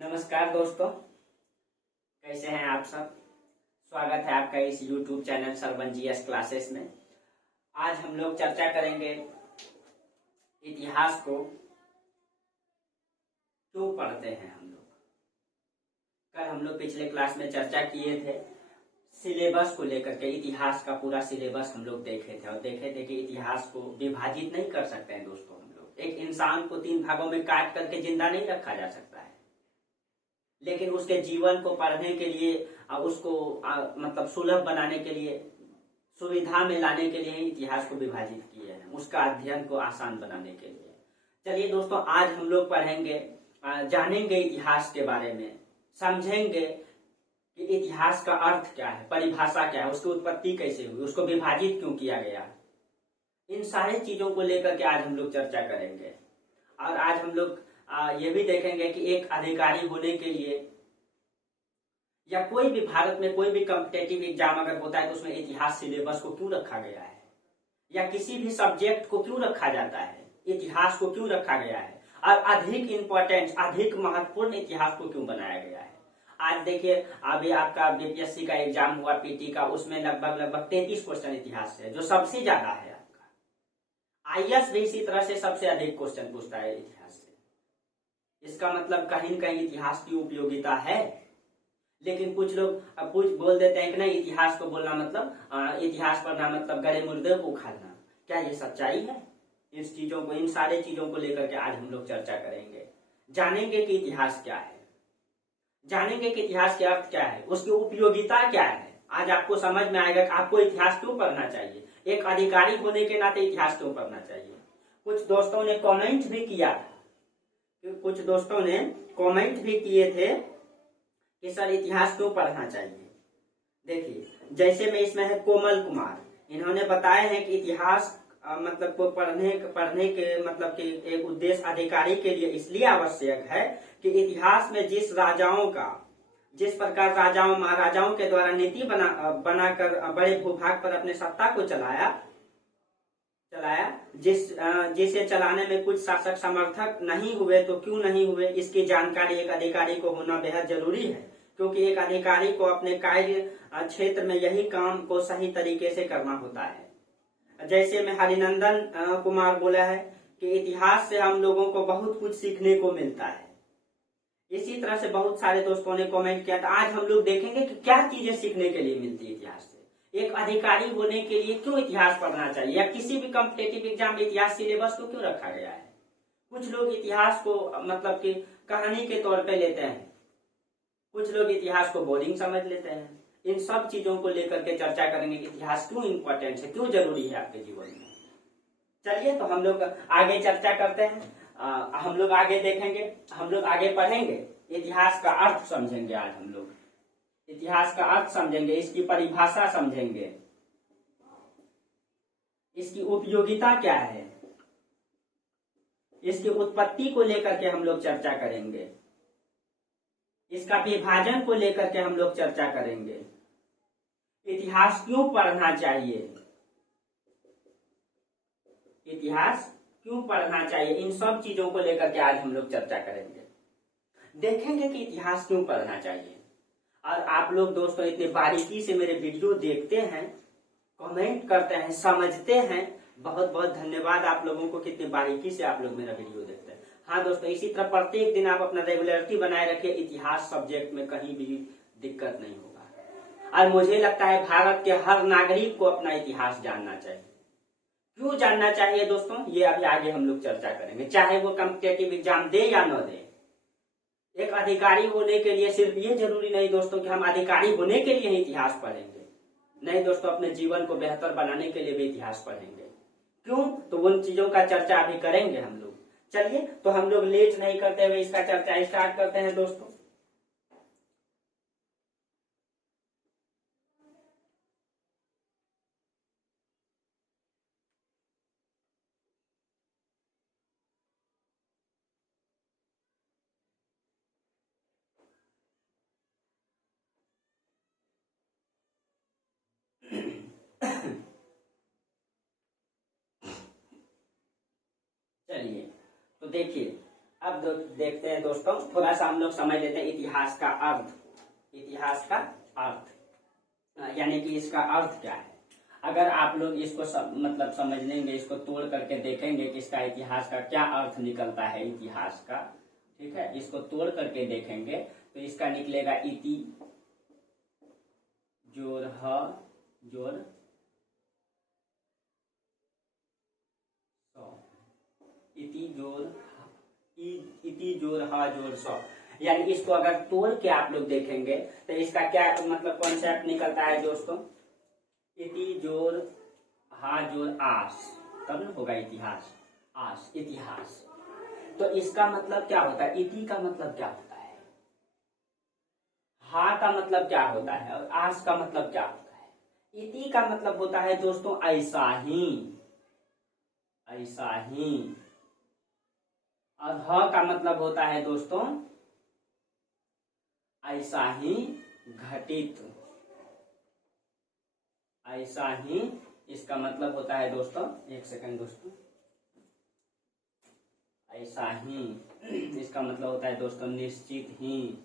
नमस्कार दोस्तों, कैसे हैं आप सब। स्वागत है आपका इस YouTube channel Sarwan GS classes में। आज हम लोग चर्चा करेंगे इतिहास को क्यों पढ़ते हैं हम लोग। कल हम लोग पिछले क्लास में चर्चा किए थे सिलेबस को लेकर के। इतिहास का पूरा सिलेबस हम लोग देखे थे और देखे थे कि इतिहास को विभाजित नहीं कर सकते हैं दोस्तों। हम लोग एक इंसान को 3 भागों में काट करके जिंदा नहीं रखा जा सकता है, लेकिन उसके जीवन को पढ़ने के लिए उसको मतलब सुलभ बनाने के लिए, सुविधा में लाने के लिए इतिहास को विभाजित किए हैं, उसका अध्ययन को आसान बनाने के लिए। चलिए दोस्तों, आज हम लोग पढ़ेंगे, जानेंगे इतिहास के बारे में, समझेंगे कि इतिहास का अर्थ क्या है, परिभाषा क्या है, उसकी उत्पत्ति कैसे हुई, उसको विभाजित क्यों किया गया। इन सारी चीजों को लेकर के आज हम लोग चर्चा करेंगे। और आज हम लोग ये भी देखेंगे कि एक अधिकारी होने के लिए या कोई भी भारत में कोई भी कॉम्पिटेटिव एग्जाम अगर होता है तो उसमें इतिहास सिलेबस को क्यों रखा गया है, या किसी भी सब्जेक्ट को क्यों रखा जाता है, इतिहास को क्यों रखा गया है, और अधिक इंपॉर्टेंट, अधिक महत्वपूर्ण इतिहास को क्यों बनाया गया है। आज देखिए, अभी आपका बीपीएससी का एग्जाम हुआ पीटी का, उसमें लगभग 33 क्वेश्चन इतिहास है, जो सबसे ज्यादा है। आपका आईएएस भी इसी तरह से सबसे अधिक क्वेश्चन पूछता है इतिहास से। इसका मतलब कहीं न कहीं इतिहास की उपयोगिता है। लेकिन कुछ लोग बोल देते हैं कि नहीं, इतिहास को बोलना मतलब इतिहास पढ़ना मतलब गड़े मुर्दे को उखाड़ना। क्या ये सच्चाई है? इस चीजों को, इन सारे चीजों को लेकर के आज हम लोग चर्चा करेंगे। जानेंगे कि इतिहास क्या है, जानेंगे कि इतिहास के अर्थ क्या है, उसकी उपयोगिता क्या है। आज आपको समझ में आएगा कि आपको इतिहास क्यों पढ़ना चाहिए, एक अधिकारी होने के नाते इतिहास क्यों पढ़ना चाहिए। कुछ दोस्तों ने कॉमेंट भी किया, कुछ दोस्तों ने कमेंट भी किए थे कि सर इतिहास क्यों पढ़ना चाहिए। देखिए, जैसे में इसमें है कोमल कुमार, इन्होंने बताया है कि इतिहास मतलब को पढ़ने के मतलब कि एक उद्देश्य अधिकारी के लिए इसलिए आवश्यक है कि इतिहास में जिस प्रकार राजाओं महाराजाओं के द्वारा नीति बनाकर बड़े भूभाग पर अपने सत्ता को चलाया, जिसे चलाने में कुछ शासक समर्थक नहीं हुए तो क्यों नहीं हुए, इसकी जानकारी एक अधिकारी को होना बेहद जरूरी है। क्योंकि एक अधिकारी को अपने कार्य क्षेत्र में यही काम को सही तरीके से करना होता है। जैसे में हरिनंदन कुमार बोला है कि इतिहास से हम लोगों को बहुत कुछ सीखने को मिलता है। इसी तरह से बहुत सारे दोस्तों ने कमेंट किया था। आज हम लोग देखेंगे कि क्या चीजें सीखने के लिए मिलती है इतिहास से। एक अधिकारी होने के लिए क्यों इतिहास पढ़ना चाहिए, या किसी भी कॉम्पिटेटिव एग्जाम में इतिहास सिलेबस को क्यों रखा गया है। कुछ लोग इतिहास को मतलब कि कहानी के तौर पे लेते हैं, कुछ लोग इतिहास को बोरिंग समझ लेते हैं। इन सब चीजों को लेकर के चर्चा करेंगे कि इतिहास क्यों इंपॉर्टेंट है, क्यों जरूरी है आपके जीवन में। चलिए तो हम लोग आगे चर्चा करते हैं। हम लोग आगे देखेंगे, हम लोग आगे पढ़ेंगे, इतिहास का अर्थ समझेंगे। आज हम लोग इतिहास का अर्थ समझेंगे, इसकी परिभाषा समझेंगे, इसकी उपयोगिता क्या है, इसकी उत्पत्ति को लेकर के हम लोग चर्चा करेंगे, इसका विभाजन को लेकर के हम लोग चर्चा करेंगे, इतिहास क्यों पढ़ना चाहिए, इतिहास क्यों पढ़ना चाहिए। इन सब चीजों को लेकर के आज हम लोग चर्चा करेंगे, देखेंगे कि इतिहास क्यों पढ़ना चाहिए। और आप लोग दोस्तों इतने बारीकी से मेरे वीडियो देखते हैं, कमेंट करते हैं, समझते हैं, बहुत बहुत धन्यवाद आप लोगों को, कितनी बारीकी से आप लोग मेरा वीडियो देखते हैं। हाँ दोस्तों, इसी तरह प्रत्येक दिन आप अपना रेगुलरिटी बनाए रखिए, इतिहास सब्जेक्ट में कहीं भी दिक्कत नहीं होगा। और मुझे लगता है भारत के हर नागरिक को अपना इतिहास जानना चाहिए। क्यों जानना चाहिए दोस्तों, ये अभी आगे हम लोग चर्चा करेंगे। चाहे वो कॉम्पिटेटिव एग्जाम दे या न दे, एक अधिकारी होने के लिए सिर्फ ये जरूरी नहीं दोस्तों कि हम अधिकारी होने के लिए ही इतिहास पढ़ेंगे। नहीं दोस्तों, अपने जीवन को बेहतर बनाने के लिए भी इतिहास पढ़ेंगे। क्यों, तो उन चीजों का चर्चा अभी करेंगे हम लोग। चलिए तो हम लोग लेट नहीं करते हुए इसका चर्चा स्टार्ट करते हैं दोस्तों। चलिए तो देखिए, अब देखते हैं दोस्तों, थोड़ा सा हम लोग समझ लेते हैं इतिहास का अर्थ। इतिहास का अर्थ यानी कि इसका अर्थ क्या है। अगर आप लोग इसको मतलब समझ लेंगे, इसको तोड़ करके देखेंगे कि इसका इतिहास का क्या अर्थ निकलता है इतिहास का, ठीक है, इसको तोड़ करके देखेंगे तो इसका निकलेगा इति जोड़ ह जोड़ सौ, इति जोड़ ह जोड़ सौ। यानी इसको अगर तोड़ के आप लोग देखेंगे तो इसका क्या मतलब कॉन्सेप्ट निकलता है दोस्तों, इति जोड़ हा जोड़ आस, तब न होगा इतिहास, आस इतिहास। तो इसका मतलब क्या होता है, इति का मतलब क्या होता है, हा का मतलब क्या होता है और आस का मतलब क्या होता है। इति का मतलब होता है दोस्तों ऐसा ही, ऐसा ही। और ह का मतलब होता है दोस्तों ऐसा ही घटित, ऐसा ही इसका मतलब होता है दोस्तों, एक सेकंड दोस्तों, ऐसा ही इसका मतलब होता है दोस्तों निश्चित ही,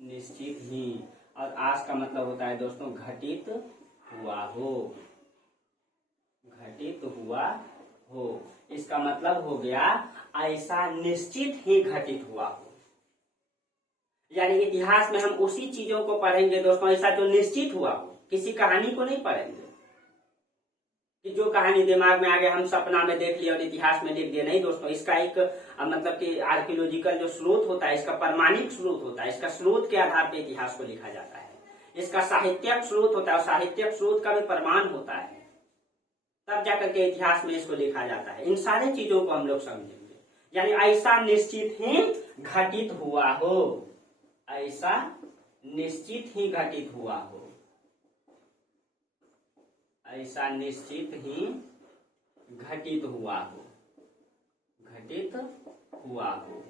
निश्चित ही। और आस का मतलब होता है दोस्तों घटित हुआ हो, घटित हुआ हो। इसका मतलब हो गया ऐसा निश्चित ही घटित हुआ हो। यानी इतिहास में हम उसी चीजों को पढ़ेंगे दोस्तों ऐसा जो निश्चित हुआ हो, किसी कहानी को नहीं पढ़ेंगे कि जो कहानी दिमाग में आ गया हम सपना में देख लिया और इतिहास में लिख दिया। नहीं दोस्तों, इसका एक मतलब कि आर्कियोलॉजिकल जो स्रोत होता है, इसका प्रमाणिक स्रोत होता है, इसका स्रोत के आधार पर इतिहास को लिखा जाता है। इसका साहित्यिक स्रोत होता है और साहित्यिक स्रोत का भी प्रमाण होता है, तब जाकर के इतिहास में इसको लिखा जाता है। इन सारी चीजों को हम लोग समझेंगे। यानी ऐसा निश्चित ही घटित हुआ हो, ऐसा निश्चित ही घटित हुआ हो, ऐसा निश्चित ही घटित हुआ हो, घटित हुआ हो।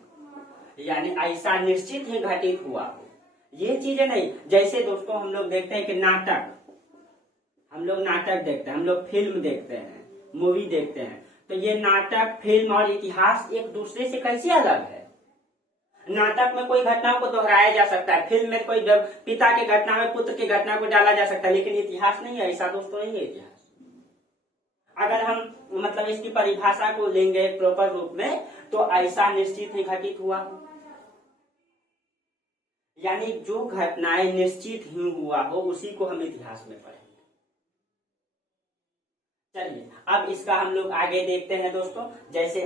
यानी ऐसा निश्चित ही घटित हुआ हो। ये चीजें नहीं, जैसे दोस्तों हम लोग देखते हैं कि नाटक, हम लोग नाटक देखते हैं, हम लोग फिल्म देखते हैं, मूवी देखते हैं, तो ये नाटक फिल्म और इतिहास एक दूसरे से कैसे अलग है। नाटक में कोई घटनाओं को दोहराया जा सकता है, फिल्म में कोई पिता की घटना में पुत्र की घटना को डाला जा सकता है, लेकिन इतिहास नहीं है, ऐसा दोस्तों नहीं है इतिहास। अगर हम मतलब इसकी परिभाषा को लेंगे प्रॉपर रूप में तो ऐसा निश्चित ही घटित हुआ, यानी जो घटनाएं निश्चित ही हुआ हो उसी को हम इतिहास में पढ़ेंगे। चलिए अब इसका हम लोग आगे देखते हैं दोस्तों। जैसे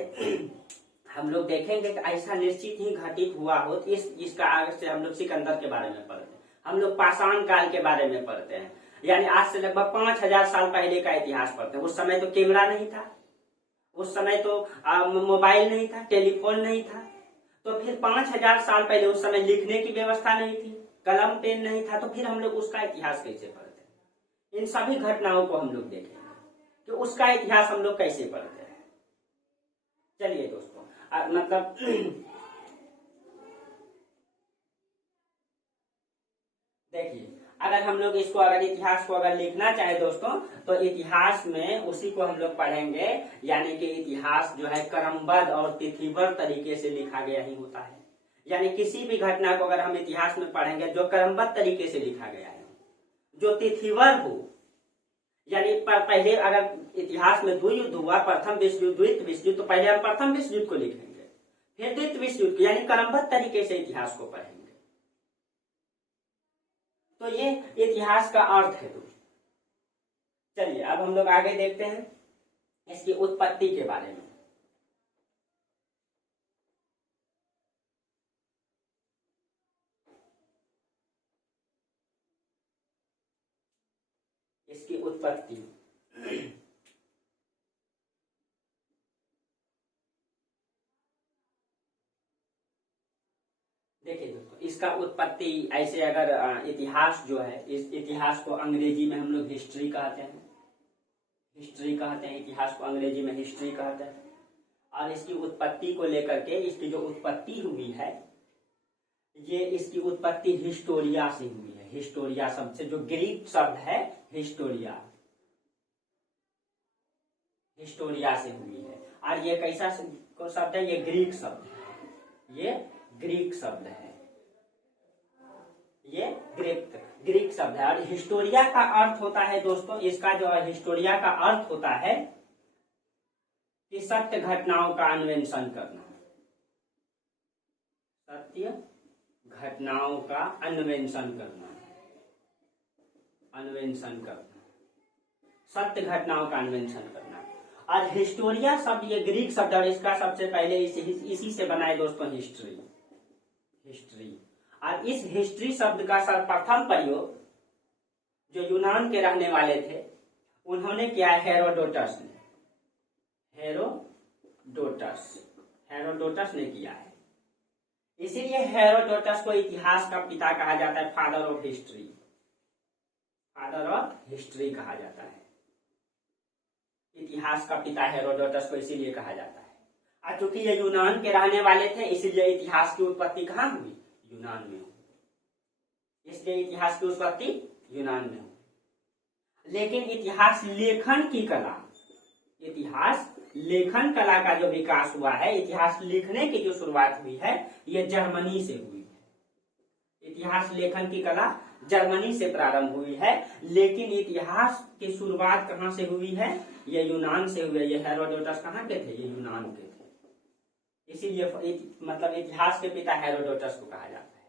हम लोग देखेंगे कि ऐसा निश्चित ही घटित हुआ हो, तो इसका आगे से हम लोग सिकंदर के बारे में पढ़ते हैं, हम लोग पाषाण काल के बारे में पढ़ते हैं। यानी आज से लगभग 5000 साल पहले का इतिहास पढ़ते हैं। उस समय तो कैमरा नहीं था, उस समय तो मोबाइल नहीं था, टेलीफोन नहीं था, तो फिर 5000 साल पहले उस समय लिखने की व्यवस्था नहीं थी, कलम पेन नहीं था, तो फिर हम लोग उसका इतिहास कैसे पढ़ते हैं। इन सभी घटनाओं को हम लोग देखेंगे कि उसका इतिहास हम लोग कैसे पढ़ते हैं। चलिए दोस्तों मतलब देखिए, अगर हम लोग इसको अगर इतिहास को अगर लिखना चाहे दोस्तों तो इतिहास में उसी को हम लोग पढ़ेंगे। यानी कि इतिहास जो है क्रमबद्ध और तिथिबद्ध तरीके से लिखा गया ही होता है। यानी किसी भी घटना को अगर हम इतिहास में पढ़ेंगे जो क्रमबद्ध तरीके से लिखा गया है, जो तिथिबद्ध हो, यानी पहले अगर इतिहास में 2 युद्ध हुआ, प्रथम विश्व युद्ध, द्वितीय विश्व युद्ध, तो पहले हम प्रथम विश्व युद्ध को लिखेंगे, फिर द्वितीय विश्व युद्ध, यानी क्रमबद्ध तरीके से इतिहास को पढ़ेंगे। तो ये इतिहास का अर्थ है दोस्तों। चलिए अब हम लोग आगे देखते हैं इसकी उत्पत्ति के बारे में। इसकी उत्पत्ति देखिए दोस्तों, इसका उत्पत्ति ऐसे अगर इतिहास जो है, इस इतिहास को अंग्रेजी में हम लोग हिस्ट्री कहते हैं, हिस्ट्री कहते हैं, इतिहास को अंग्रेजी में हिस्ट्री कहते हैं। और इसकी उत्पत्ति को लेकर के इसकी जो उत्पत्ति हुई है, ये इसकी उत्पत्ति हिस्टोरिया से हुई है। हिस्टोरिया शब्द से, जो ग्रीक शब्द है हिस्टोरिया, हिस्टोरिया से हुई है। और ये कैसा शब्द है, ये ग्रीक शब्द है, ये ग्रीक शब्द है, ये ग्रीक शब्द है। और हिस्टोरिया का अर्थ होता है दोस्तों, इसका जो हिस्टोरिया का अर्थ होता है कि सत्य घटनाओं का अन्वेषण करना, सत्य घटनाओं का अन्वेषण करना, अन्वेषण करना, सत्य घटनाओं का अन्वेषण करना। और हिस्टोरिया शब्द ये ग्रीक शब्द, और इसका सबसे पहले इसी से बना है दोस्तों हिस्ट्री, हिस्ट्री। और इस हिस्ट्री शब्द का सर्वप्रथम प्रयोग जो यूनान के रहने वाले थे उन्होंने किया, हेरोडोटस ने, हेरोडोटस ने किया है। इसीलिए हेरोडोटस को इतिहास का पिता कहा जाता है, father of history, father of history कहा जाता है। इतिहास का पिता हेरोडोटस को इसीलिए कहा जाता है। और चूंकि ये यूनान के रहने वाले थे इसीलिए इतिहास की उत्पत्ति कहाँ हुई, यूनान में हुई, इसलिए इतिहास की उत्पत्ति यूनान में हुई। लेकिन इतिहास लेखन की कला, इतिहास लेखन कला का जो विकास हुआ है, इतिहास लिखने की जो शुरुआत हुई है, ये जर्मनी से हुई है। इतिहास लेखन की कला जर्मनी से प्रारंभ हुई है, लेकिन इतिहास की शुरुआत कहाँ से हुई है, ये यूनान से हुई है। ये हेरोडोटस कहाँ के थे, ये यूनान के थे, इसीलिए मतलब इतिहास के पिता हेरोडोटस को कहा जाता है।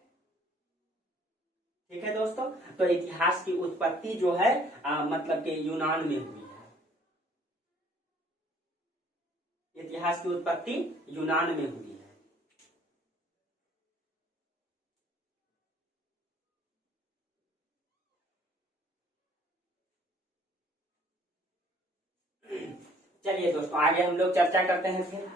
ठीक है दोस्तों, तो इतिहास की उत्पत्ति जो है मतलब कि यूनान में हुई है, इतिहास की उत्पत्ति यूनान में हुई है। चलिए दोस्तों आगे हम लोग चर्चा करते हैं। फिर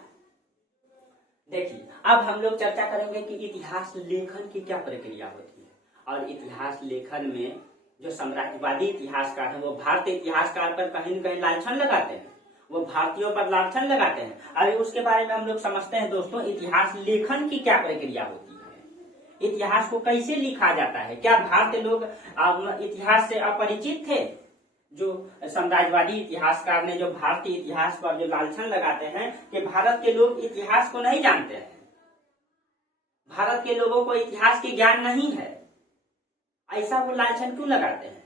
देखिए, अब हम लोग चर्चा करेंगे कि इतिहास लेखन की क्या प्रक्रिया होती है। और इतिहास लेखन में जो साम्राज्यवादी इतिहासकार है वो भारतीय इतिहासकार पर कहीं न कहीं लांछन लगाते हैं, वो भारतीयों पर लांछन लगाते हैं। अभी उसके बारे में हम लोग समझते हैं दोस्तों, इतिहास लेखन की क्या प्रक्रिया होती है, इतिहास को कैसे लिखा जाता है। क्या भारतीय लोग इतिहास से अपरिचित थे? जो साम्राज्यवादी इतिहासकार ने जो भारतीय इतिहास पर जो लांछन लगाते हैं कि भारत के लोग इतिहास को नहीं जानते हैं, भारत के लोगों को इतिहास की ज्ञान नहीं है, ऐसा वो लांछन क्यों लगाते हैं?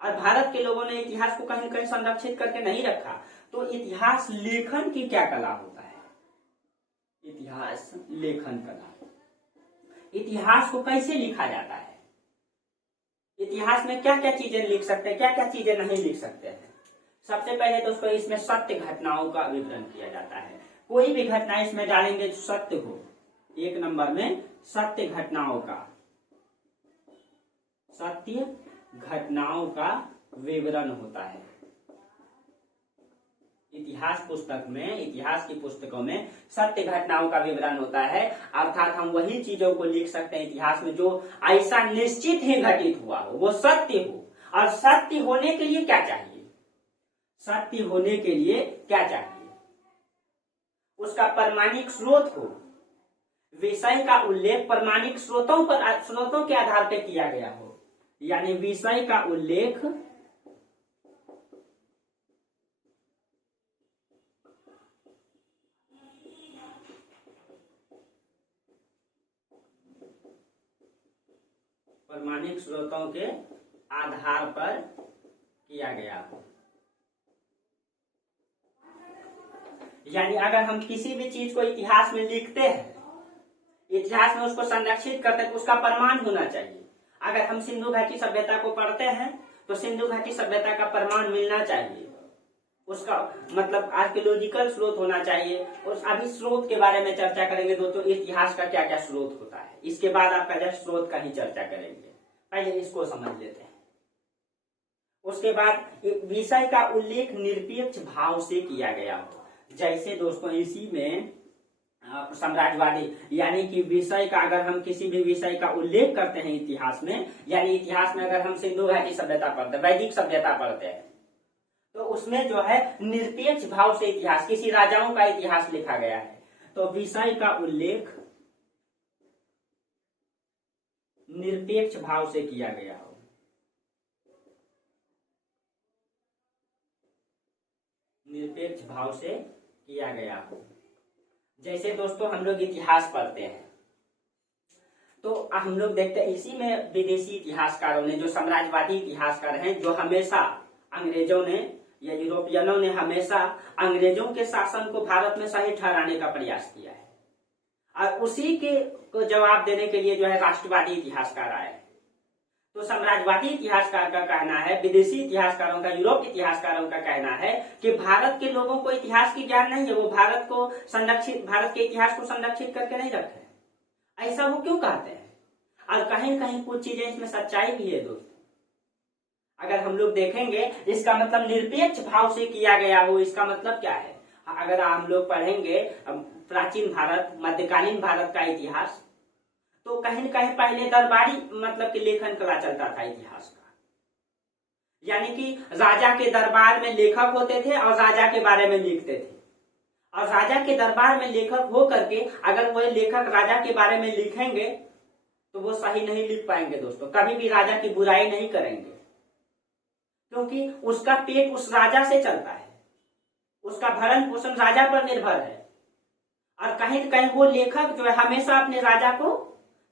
और भारत के लोगों ने इतिहास को कहीं कहीं संरक्षित करके नहीं रखा। तो इतिहास लेखन की क्या कला होता है, इतिहास लेखन कला, इतिहास को कैसे लिखा जाता है, इतिहास में क्या क्या चीजें लिख सकते हैं, क्या क्या चीजें नहीं लिख सकते हैं। सबसे पहले तो उसको इसमें सत्य घटनाओं का विवरण किया जाता है। कोई भी घटना इसमें डालेंगे जो सत्य हो, एक नंबर में सत्य घटनाओं का, सत्य घटनाओं का विवरण होता है। इतिहास पुस्तक में, इतिहास की पुस्तकों में सत्य घटनाओं का विवरण होता है, अर्थात हम वही चीजों को लिख सकते हैं इतिहास में जो ऐसा निश्चित ही घटित हुआ हो, वो सत्य हो। और सत्य होने के लिए क्या चाहिए, सत्य होने के लिए क्या चाहिए, उसका प्रमाणिक स्रोत हो, विषय का उल्लेख प्रमाणिक स्रोतों के आधार पर किया गया हो, यानी विषय का उल्लेख प्रमाणिक स्रोतों के आधार पर किया गया हो। यानी अगर हम किसी भी चीज को इतिहास में लिखते हैं, इतिहास में उसको संरक्षित करते हैं, तो उसका प्रमाण होना चाहिए। अगर हम सिंधु घाटी सभ्यता को पढ़ते हैं तो सिंधु घाटी सभ्यता का प्रमाण मिलना चाहिए, उसका मतलब आर्कियोलॉजिकल स्रोत होना चाहिए। और अभी स्रोत के बारे में चर्चा करेंगे दोस्तों, इतिहास का क्या क्या स्रोत होता है, इसके बाद आपका जस्ट स्रोत का ही चर्चा करेंगे। पहले इसको समझ लेते हैं। उसके बाद विषय का उल्लेख निरपेक्ष भाव से किया गया हो। जैसे दोस्तों इसी में साम्राज्यवादी, यानी कि विषय का, अगर हम किसी भी विषय का उल्लेख करते हैं इतिहास में, यानी इतिहास में अगर हम सिंधु घाटी सभ्यता पढ़ते हैं, वैदिक सभ्यता पढ़ते हैं, तो उसमें जो है निरपेक्ष भाव से इतिहास, किसी राजाओं का इतिहास लिखा गया है, तो विषय का उल्लेख निरपेक्ष भाव से किया गया हो। निरपेक्ष भाव से किया गया हो। जैसे दोस्तों हम लोग इतिहास पढ़ते हैं तो हम लोग देखते हैं इसी में विदेशी इतिहासकारों ने, जो साम्राज्यवादी इतिहासकार हैं, जो हमेशा अंग्रेजों ने या यूरोपियनों ने हमेशा अंग्रेजों के शासन को भारत में सही ठहराने का प्रयास किया है, और उसी के को जवाब देने के लिए जो है राष्ट्रवादी इतिहासकार आए। तो साम्राज्यवादी इतिहासकार का कहना है, विदेशी इतिहासकारों का, यूरोप इतिहासकारों का कहना है कि भारत के लोगों को इतिहास की ज्ञान नहीं है, वो भारत के इतिहास को संरक्षित करके नहीं रखे। ऐसा वो क्यों कहते हैं? और कहीं न कहीं कुछ चीजें इसमें सच्चाई भी है दोस्तों। अगर हम लोग देखेंगे, इसका मतलब निरपेक्ष भाव से किया गया हो, इसका मतलब क्या है? अगर हम लोग पढ़ेंगे प्राचीन भारत, मध्यकालीन भारत का इतिहास, तो कहीं न कहीं पहले दरबारी मतलब कि लेखन कला चलता था इतिहास का, यानी कि राजा के दरबार में लेखक होते थे और राजा के बारे में लिखते थे, और राजा के दरबार में लेखक हो करके अगर वही लेखक राजा के बारे में लिखेंगे तो वो सही नहीं लिख पाएंगे दोस्तों, कभी भी राजा की बुराई नहीं करेंगे, क्योंकि उसका पेट उस राजा से चलता है, उसका भरण पोषण राजा पर निर्भर है। और कहीं न कहीं वो लेखक जो है हमेशा अपने राजा को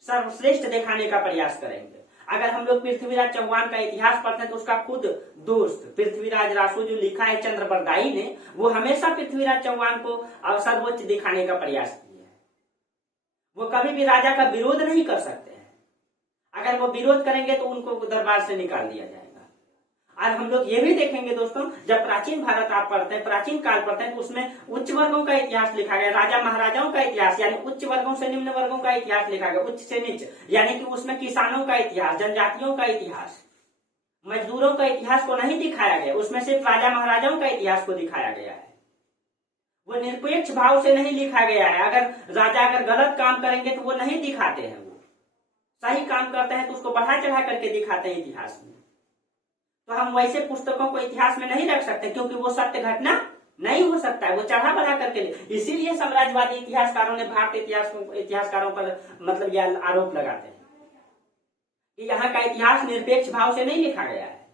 सर्वश्रेष्ठ दिखाने का प्रयास करेंगे। अगर हम लोग पृथ्वीराज चौहान का इतिहास पढ़ते हैं तो उसका खुद दोस्त पृथ्वीराज रासो जो लिखा है चंद्रबरदाई ने, वो हमेशा पृथ्वीराज चौहान को सर्वोच्च दिखाने का प्रयास किया है। वो कभी भी राजा का विरोध नहीं कर सकते हैं, अगर वो विरोध करेंगे तो उनको दरबार से निकाल दिया जाएगा। और हम लोग ये भी देखेंगे दोस्तों, जब प्राचीन भारत आप पढ़ते हैं, प्राचीन काल पढ़ते हैं, तो उसमें उच्च वर्गों का इतिहास लिखा गया, राजा महाराजाओं का इतिहास, यानी उच्च वर्गों से निम्न वर्गों का इतिहास लिखा गया, उच्च से नीच, यानी कि उसमें किसानों का इतिहास, जनजातियों का इतिहास, मजदूरों का इतिहास को नहीं दिखाया गया, उसमें सिर्फ राजा महाराजाओं का इतिहास को दिखाया गया है। वो निरपेक्ष भाव से नहीं लिखा गया है। अगर राजा अगर गलत काम करेंगे तो वो नहीं दिखाते हैं, वो सही काम करते हैं तो उसको बढ़ा चढ़ा करके दिखाते हैं इतिहास में। तो हम वैसे पुस्तकों को इतिहास में नहीं रख सकते, क्योंकि वो सत्य घटना नहीं हो सकता है, वो चढ़ा बढ़ा करके। इसीलिए साम्राज्यवादी इतिहासकारों ने भारतीय इतिहासकारों पर मतलब यह आरोप लगाते हैं कि यहाँ का इतिहास निरपेक्ष भाव से नहीं लिखा गया है।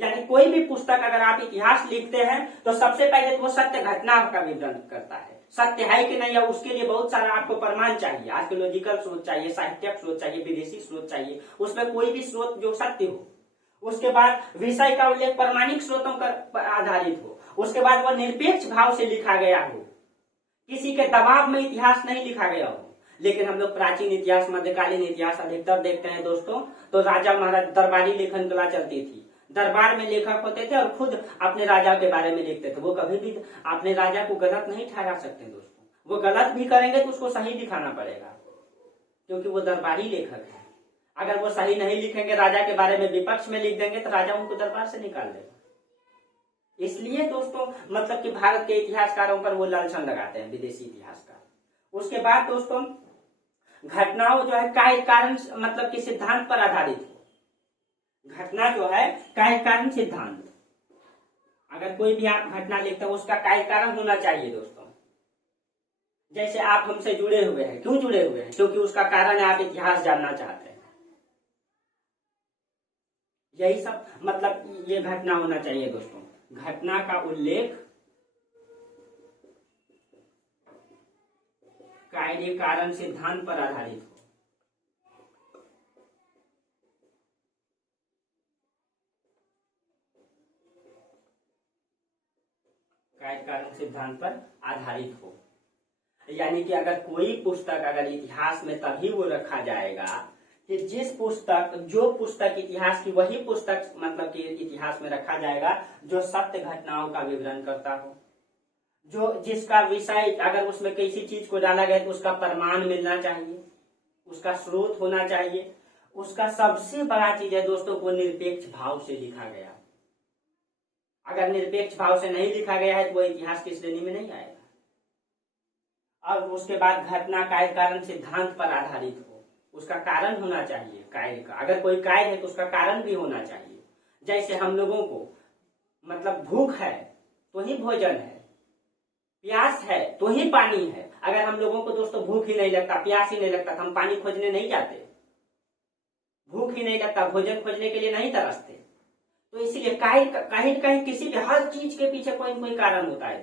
यानी कोई भी पुस्तक अगर आप इतिहास लिखते हैं तो सबसे पहले तो वो सत्य घटना का विवरण करता है, सत्य है कि नहीं है, उसके लिए बहुत सारा आपको प्रमाण चाहिए, आर्कियोलॉजिकल स्रोत चाहिए, साहित्यिक स्रोत चाहिए, विदेशी स्रोत चाहिए, उसमें कोई भी स्रोत जो सत्य हो। उसके बाद विषय का उल्लेख प्रमाणिक स्रोतों पर आधारित हो। उसके बाद वह निरपेक्ष भाव से लिखा गया हो, किसी के दबाव में इतिहास नहीं लिखा गया हो। लेकिन हम लोग प्राचीन इतिहास, मध्यकालीन इतिहास अधिकतर देखते हैं दोस्तों, तो राजा महाराज दरबारी लेखन कला चलती थी, दरबार में लेखक होते थे और खुद अपने राजा के बारे में लिखते थे। वो कभी भी अपने राजा को गलत नहीं ठहरा सकते दोस्तों, वो गलत भी करेंगे तो उसको सही दिखाना पड़ेगा, क्योंकि वो दरबारी लेखक है। अगर वो सही नहीं लिखेंगे, राजा के बारे में विपक्ष में लिख देंगे, तो राजा उनको दरबार से निकाल देगा। इसलिए दोस्तों मतलब कि भारत के इतिहासकारों पर वो लांछन लगाते हैं विदेशी इतिहासकार। उसके बाद दोस्तों घटनाओं जो है कार्य कारण मतलब कि सिद्धांत पर आधारित हो। घटना जो है कार्य कारण सिद्धांत, अगर कोई भी आप घटना लिखते हैं उसका कार्य कारण होना चाहिए दोस्तों। जैसे आप हमसे जुड़े हुए हैं, क्यों जुड़े हुए हैं? क्योंकि उसका कारण है आप इतिहास जानना चाहते हैं। यही सब मतलब ये घटना होना चाहिए दोस्तों। घटना का उल्लेख कार्य कारण सिद्धांत पर आधारित हो। कार्य कारण सिद्धांत पर आधारित हो, यानी कि अगर कोई पुस्तक अगर इतिहास में तभी वो रखा जाएगा कि जो पुस्तक इतिहास की, वही पुस्तक मतलब कि इतिहास में रखा जाएगा जो सत्य घटनाओं का विवरण करता हो, जिसका विषय अगर उसमें किसी चीज को डाला गया तो उसका प्रमाण मिलना चाहिए, उसका स्रोत होना चाहिए। उसका सबसे बड़ा चीज है दोस्तों वो निरपेक्ष भाव से लिखा गया। अगर निरपेक्ष भाव से नहीं लिखा गया है तो वो इतिहास की श्रेणी में नहीं आएगा। और उसके बाद घटना कार्य कारण सिद्धांत पर आधारित हो, उसका कारण होना चाहिए कार्य का। अगर कोई कार्य है तो उसका कारण भी होना चाहिए। जैसे हम लोगों को मतलब भूख है तो ही भोजन है, प्यास है तो ही पानी है। अगर हम लोगों को दोस्तों भूख ही नहीं लगता, प्यास ही नहीं लगता तो हम पानी खोजने नहीं जाते, भूख ही नहीं लगता, भोजन खोजने के लिए नहीं तरसते। तो इसीलिए कहीं किसी भी हर चीज के पीछे कोई न कोई कारण होता है।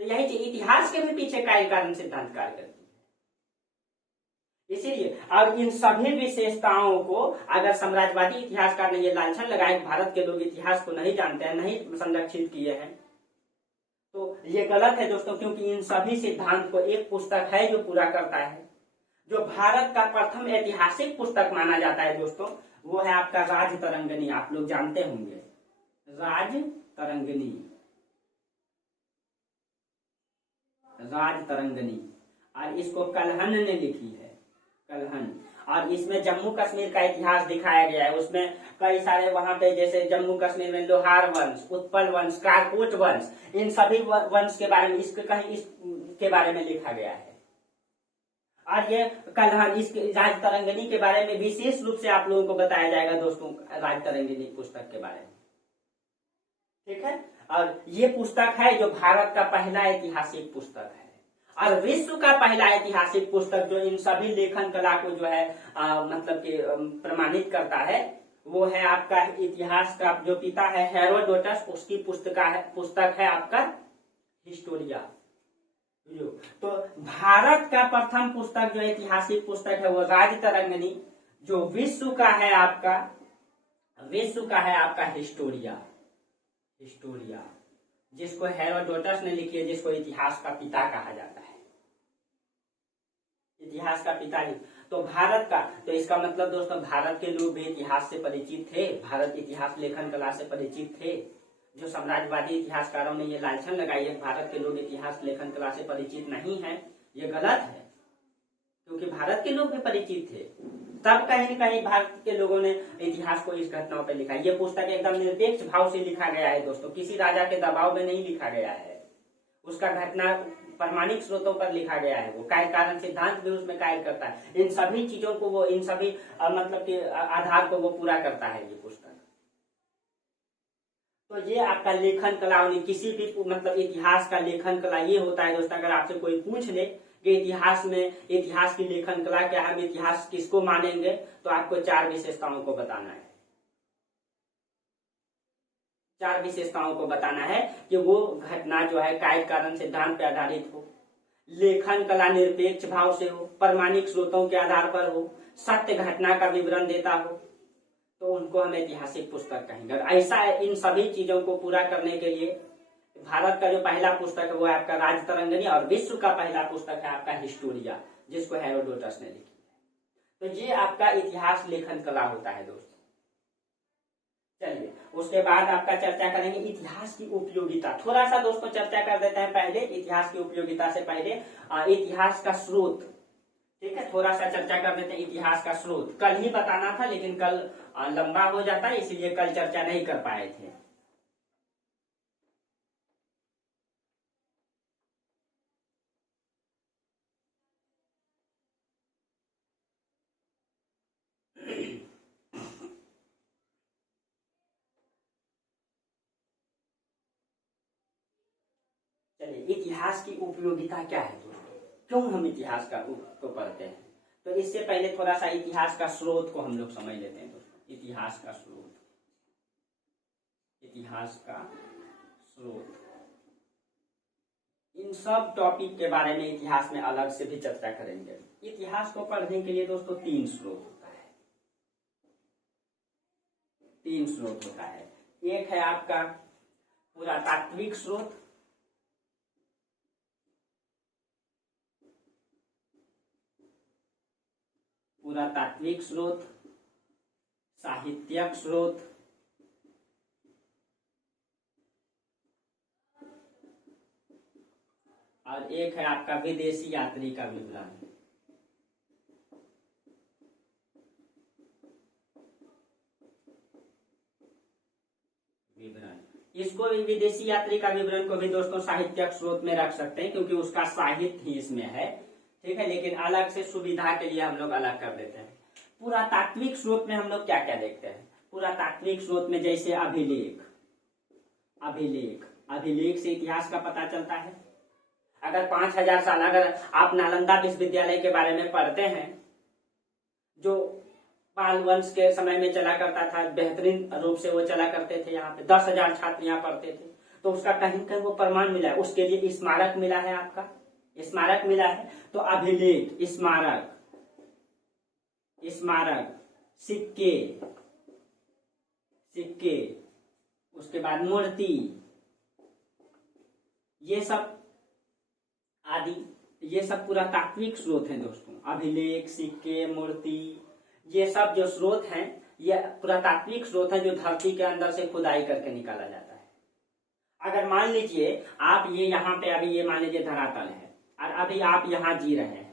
तो यही चीज इतिहास के भी पीछे कार्य कारण सिद्धांत कार्य करती है। इसीलिए और इन सभी विशेषताओं को अगर साम्राज्यवादी इतिहासकार ने ये लांछन लगाया कि भारत के लोग इतिहास को नहीं जानते हैं, नहीं संरक्षित किए हैं, तो ये गलत है दोस्तों, क्योंकि इन सभी सिद्धांत को एक पुस्तक है जो पूरा करता है। जो भारत का प्रथम ऐतिहासिक पुस्तक माना जाता है दोस्तों, वो है आपका राजतरंगिणी। आप लोग जानते होंगे राजतरंगिणी, राजतरंगिणी, और इसको कल्हण ने लिखी है, कल्हण। और इसमें जम्मू कश्मीर का इतिहास दिखाया गया है। उसमें कई सारे वहां पे, जैसे जम्मू कश्मीर में लोहार वंश, उत्पल वंश, कारकोट वंश, इन सभी वंश के बारे में इसके बारे में लिखा गया है। और ये कल्हण, इस राजतरंगिणी के बारे में विशेष रूप से आप लोगों को बताया जाएगा दोस्तों, राजतरंगिणी पुस्तक के बारे में, ठीक है। और ये पुस्तक है जो भारत का पहला ऐतिहासिक पुस्तक है और विश्व का पहला ऐतिहासिक पुस्तक जो इन सभी लेखन कला को जो है मतलब कि प्रमाणित करता है, वो है आपका इतिहास का जो पिता है हेरोडोटस, उसकी पुस्तक है आपका हिस्टोरिया। तो भारत का प्रथम पुस्तक जो ऐतिहासिक पुस्तक है वो राजतरंगिणी, जो विश्व का है आपका हिस्टोरिया, जिसको हेरोडोटस ने लिखी है, जिसको इतिहास का पिता कहा जाता है, इतिहास का पिता ही। तो भारत का, तो इसका मतलब दोस्तों भारत के लोग भी इतिहास से परिचित थे, भारत इतिहास लेखन कला से परिचित थे। जो साम्राज्यवादी इतिहासकारों ने ये लांछन लगाई है भारत के लोग इतिहास लेखन कला से परिचित नहीं है, ये गलत है, क्योंकि भारत के लोग भी परिचित थे। तब कहीं न कहीं भारत के लोगों ने इतिहास को इस घटनाओं पर लिखा। ये पुस्तक एकदम निरपेक्ष भाव से लिखा गया है दोस्तों, किसी राजा के दबाव में नहीं लिखा गया है। उसका घटना प्रमाणिक स्रोतों पर लिखा गया है। वो कार्य कारण सिद्धांत भी उसमें कार्य करता है। इन सभी चीजों को वो, इन सभी मतलब के आधार को वो पूरा करता है ये पुस्तक। तो ये आपका लेखन कला, किसी भी मतलब इतिहास का लेखन कला ये होता है दोस्तों, अगर आपसे कोई पूछ ले कि इतिहास की लेखन कला क्या है, हम इतिहास किसको मानेंगे, तो आपको 4 विशेषताओं को बताना है। 4 विशेषताओं को बताना है कि वो घटना जो है कार्य कारण सिद्धांत पर आधारित हो, लेखन कला निरपेक्ष भाव से हो, प्रमाणिक स्रोतों के आधार पर हो, सत्य घटना का विवरण देता हो, तो उनको हम ऐतिहासिक पुस्तक कहेंगे। और ऐसा इन सभी चीजों को पूरा करने के लिए भारत का जो पहला पुस्तक है वो है आपका राजतरंगिणी, और विश्व का पहला पुस्तक है आपका हिस्टोरिया, जिसको हेरोडोटस ने लिखी। तो ये आपका इतिहास लेखन कला होता है दोस्तों। चलिए उसके बाद आपका चर्चा करेंगे इतिहास की उपयोगिता। थोड़ा सा दोस्तों चर्चा कर देते हैं पहले इतिहास की उपयोगिता से पहले इतिहास का स्रोत, ठीक है, थोड़ा सा चर्चा कर देते हैं इतिहास का स्रोत। कल ही बताना था लेकिन कल लंबा हो जाता है, इसीलिए कल चर्चा नहीं कर पाए थे। चलिए इतिहास की उपयोगिता क्या है दोस्तों, क्यों हम इतिहास को पढ़ते हैं। तो इससे पहले थोड़ा सा इतिहास का स्रोत को हम लोग समझ लेते हैं दोस्तों। इतिहास का स्रोत, इन सब टॉपिक के बारे में इतिहास में अलग से भी चर्चा करेंगे। इतिहास को पढ़ने के लिए दोस्तों 3 स्रोत होता है। 3 स्रोत होता है। एक है आपका पुरातात्विक स्रोत, साहित्यिक स्रोत, और एक है आपका विदेशी यात्री का विवरण। इसको भी विदेशी यात्री का विवरण को भी दोस्तों साहित्यिक स्रोत में रख सकते हैं, क्योंकि उसका साहित्य ही इसमें है, ठीक है, लेकिन अलग से सुविधा के लिए हम लोग अलग कर देते हैं। पुरातात्विक स्रोत में हम लोग क्या क्या देखते हैं। पुरातात्विक स्रोत में जैसे अभिलेख से इतिहास का पता चलता है। अगर 5000 साल, अगर आप नालंदा विश्वविद्यालय के बारे में पढ़ते हैं, जो पाल वंश के समय में चला करता था, बेहतरीन रूप से वो चला करते थे, यहाँ पे 10,000 छात्र यहाँ पढ़ते थे। तो उसका कहीं कहीं वो प्रमाण मिला है, उसके लिए स्मारक मिला है, आपका स्मारक मिला है। तो अभिलेख, स्मारक, स्मारक, सिक्के, सिक्के, उसके बाद मूर्ति, ये सब आदि, ये सब पुरातात्विक स्रोत हैं दोस्तों। अभिलेख, सिक्के, मूर्ति, ये सब जो स्रोत हैं ये पुरातात्विक स्रोत हैं जो धरती के अंदर से खुदाई करके निकाला जाता है। अगर मान लीजिए आप ये यहाँ पे अभी ये मान लीजिए धरातल है और अभी आप यहाँ जी रहे हैं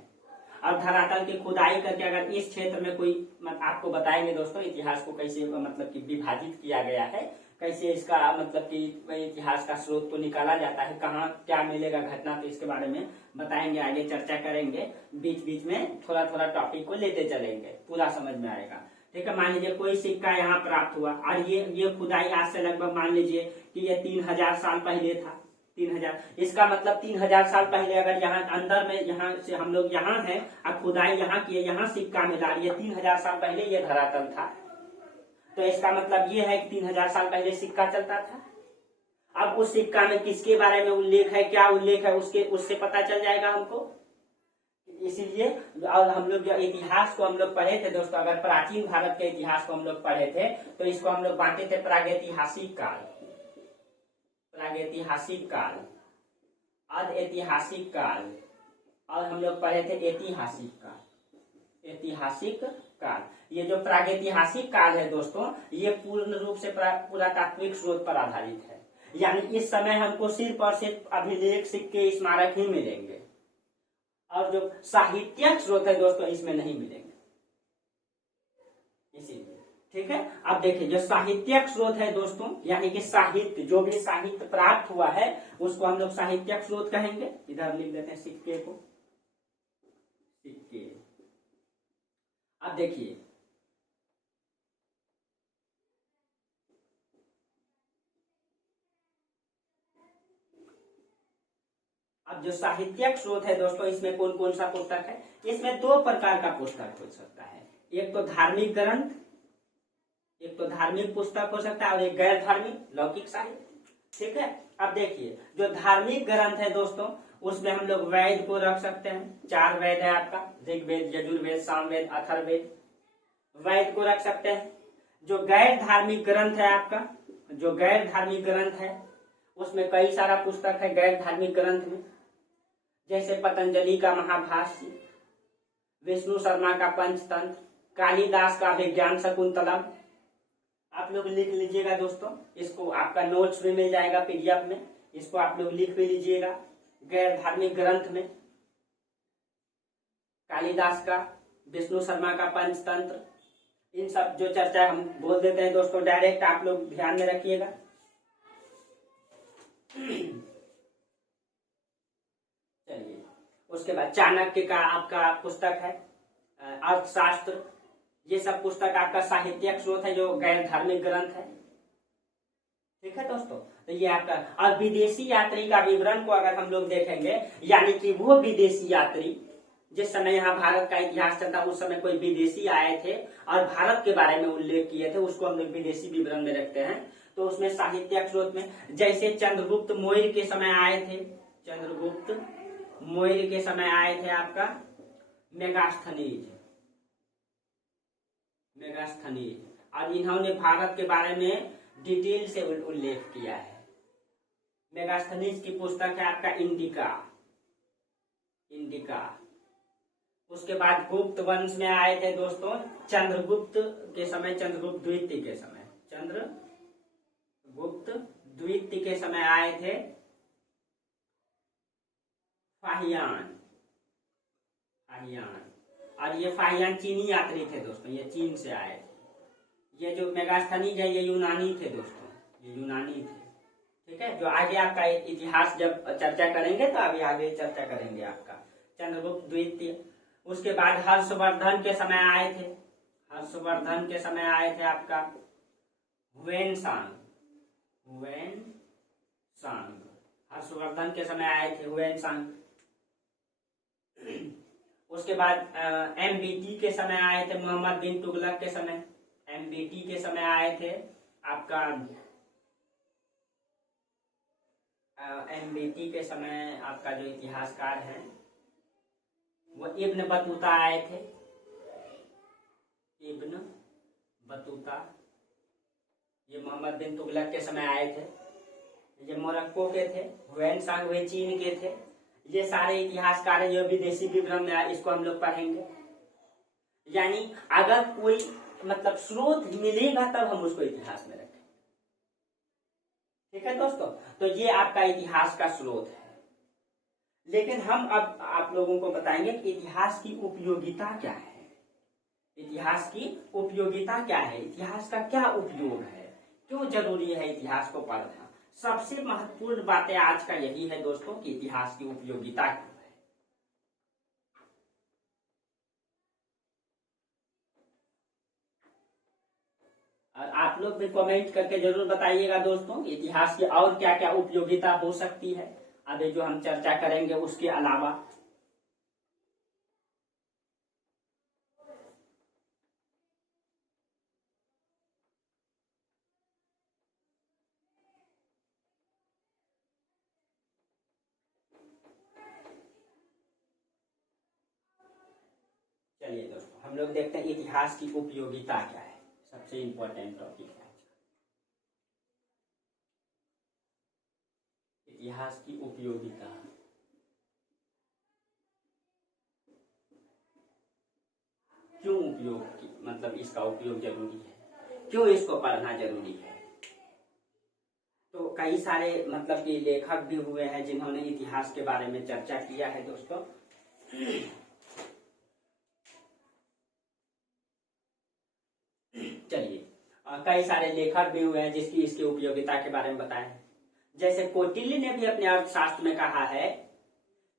और धरातल की खुदाई करके अगर इस क्षेत्र में कोई आपको बताएंगे दोस्तों इतिहास को कैसे मतलब कि विभाजित किया गया है, कैसे इसका मतलब कि इतिहास का स्रोत को निकाला जाता है, कहाँ क्या मिलेगा घटना, तो इसके बारे में बताएंगे, आगे चर्चा करेंगे। बीच बीच में थोड़ा थोड़ा टॉपिक को लेते चलेंगे, पूरा समझ में आएगा। ठीक है, मान लीजिए कोई सिक्का यहाँ प्राप्त हुआ और ये खुदाई आज से लगभग मान लीजिए कि ये 3000 साल पहले था। 3000, इसका मतलब 3000 साल पहले अगर यहाँ अंदर में यहाँ से हम लोग यहाँ हैं और खुदाई यहाँ किए, यहाँ सिक्का मिला, ये 3000 साल पहले ये धरातल था, तो इसका मतलब ये है कि 3000 साल पहले सिक्का चलता था। अब उस सिक्का में किसके बारे में उल्लेख है, क्या उल्लेख है, उससे पता चल जाएगा हमको। इसीलिए और हम लोग जो इतिहास को हम लोग पढ़े थे दोस्तों, अगर प्राचीन भारत के इतिहास को हम लोग पढ़े थे तो इसको हम लोग बांटे थे प्रागैतिहासिक काल, प्रागैतिहासिक काल, अधऐतिहासिक काल, और हम लोग पढ़े थे ऐतिहासिक काल, ऐतिहासिक काल। ये जो प्रागैतिहासिक काल है दोस्तों, ये पूर्ण रूप से पुरातात्विक स्रोत पर आधारित है। यानी इस समय हमको सिर्फ और सिर्फ अभिलेख, सिक्के, स्मारक ही मिलेंगे और जो साहित्यिक स्रोत है दोस्तों इसमें नहीं मिलेंगे। इसीलिए ठीक है, अब देखिए जो साहित्यिक स्रोत है दोस्तों, यानी कि साहित्य, जो भी साहित्य प्राप्त हुआ है उसको हम लोग साहित्यिक स्रोत कहेंगे। इधर लिख देते हैं सिक्के को, सिक्के। अब देखिए अब जो साहित्यिक स्रोत है दोस्तों, इसमें कौन कौन सा पुस्तक है? इसमें दो प्रकार का पुस्तक हो सकता है, एक तो धार्मिक ग्रंथ, एक तो धार्मिक पुस्तक हो सकता है और एक गैर धार्मिक लौकिक साहित्य। ठीक है, अब देखिए जो धार्मिक ग्रंथ है दोस्तों, उसमें हम लोग वेद को रख सकते हैं। 4 वेद है आपका, ऋग्वेद, यजुर्वेद, सामवेद, अथर्ववेद, वेद को रख सकते हैं। जो गैर धार्मिक ग्रंथ है आपका, जो गैर धार्मिक ग्रंथ है उसमें कई सारा पुस्तक है गैर धार्मिक ग्रंथ में, जैसे पतंजलि का महाभाष्य, विष्णु शर्मा का पंचतंत्र, कालिदास का विज्ञान शकुंतलम। आप लोग लिख लीजिएगा दोस्तों, इसको आपका नोट्स में मिल जाएगा पीडीएफ में, इसको आप लोग लिख भी लीजिएगा। गैर धार्मिक ग्रंथ में कालिदास का, विष्णु शर्मा का पंचतंत्र, इन सब जो चर्चा हम बोल देते हैं दोस्तों डायरेक्ट, आप लोग ध्यान में रखिएगा। चलिए, उसके बाद चाणक्य का आपका पुस्तक है अर्थशास्त्र। ये सब पुस्तक आपका साहित्यिक स्रोत है जो गैर धार्मिक ग्रंथ है। ठीक है दोस्तों, तो ये आपका। और विदेशी यात्री का विवरण को अगर हम लोग देखेंगे, यानी कि वो विदेशी यात्री जिस समय यहाँ भारत का इतिहास चलता उस समय कोई विदेशी आए थे और भारत के बारे में उल्लेख किए थे, उसको हम लोग विदेशी विवरण में रखते हैं। तो उसमें साहित्यिक स्रोत में जैसे चंद्रगुप्त मौर्य के समय आए थे, चंद्रगुप्त मौर्य के समय आए थे आपका मेगास्थनीज, मेगास्थनीज, और इन्होंने भारत के बारे में डिटेल से उल्लेख किया है। मेगास्थनीज की पुस्तक है आपका इंडिका, इंडिका। उसके बाद गुप्त वंश में आए थे दोस्तों चंद्रगुप्त के समय, चंद्रगुप्त द्वितीय के समय, चंद्रगुप्त द्वितीय के समय आए थे फाहियान, फाहियान। और ये फाहियान चीनी यात्री थे दोस्तों, ये चीन से आए थे। ये जो मेगास्थनीज है ये यूनानी थे दोस्तों, ये यूनानी थे। ठीक है, जो आगे आपका इतिहास जब चर्चा करेंगे तो अभी आगे चर्चा करेंगे आपका चंद्रगुप्त द्वितीय। उसके बाद हर्षवर्धन के समय आए थे, हर्षवर्धन के समय आए थे आपका हुएनसांग, हुएनसांग, हर्षवर्धन के समय आए थे हुएनसांग। उसके बाद एमबीटी के समय आए थे मोहम्मद बिन तुगलक के समय, एमबीटी के समय आए थे आपका एमबीटी के समय आपका जो इतिहासकार है वो इब्न बतूता आए थे। इब्न बतूता ये मोहम्मद बिन तुगलक के समय आए थे। ये मोरक्को के थे। हुएन सांग वे चीन के थे। ये सारे इतिहासकार हैं जो विदेशी विवरण में आए, इसको हम लोग पढ़ेंगे। यानी अगर कोई मतलब स्रोत मिलेगा तब हम उसको इतिहास में रखें। ठीक है दोस्तों, तो ये आपका इतिहास का स्रोत है। लेकिन हम अब आप लोगों को बताएंगे कि इतिहास की उपयोगिता क्या है। इतिहास की उपयोगिता क्या है, इतिहास का क्या उपयोग है, क्यों जरूरी है इतिहास को पढ़ना। सबसे महत्वपूर्ण बातें आज का यही है दोस्तों कि इतिहास की उपयोगिता क्यों है। और आप लोग भी कमेंट करके जरूर बताइएगा दोस्तों इतिहास की और क्या क्या उपयोगिता हो सकती है अभी जो हम चर्चा करेंगे उसके अलावा। चलिए दोस्तों, हम लोग देखते हैं इतिहास की उपयोगिता क्या है। सबसे इंपॉर्टेंट टॉपिक है इतिहास की उपयोगिता। क्यों उपयोग की मतलब इसका उपयोग जरूरी है, क्यों इसको पढ़ना जरूरी है। तो कई सारे मतलब कि लेखक भी हुए हैं जिन्होंने इतिहास के बारे में चर्चा किया है दोस्तों। चलिए, कई सारे लेखक भी हुए हैं जिसकी इसकी उपयोगिता के बारे में बताया है। जैसे कौटिल्य ने भी अपने अर्थशास्त्र में कहा है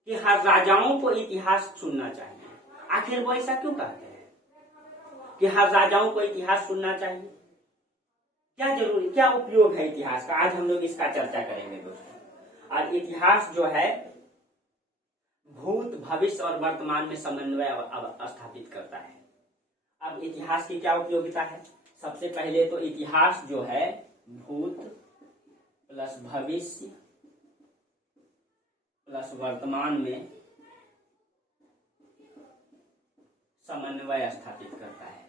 कि हर राजाओं को इतिहास सुनना चाहिए। आखिर वो ऐसा क्यों कहते हैं कि हर राजाओं को इतिहास सुनना चाहिए, क्या जरूरी क्या उपयोग है इतिहास का, आज हम लोग इसका चर्चा करेंगे दोस्तों। और इतिहास जो है भूत भविष्य और वर्तमान में समन्वय स्थापित करता है। अब इतिहास की क्या उपयोगिता है। सबसे पहले तो इतिहास जो है भूत प्लस भविष्य प्लस वर्तमान में समन्वय स्थापित करता है।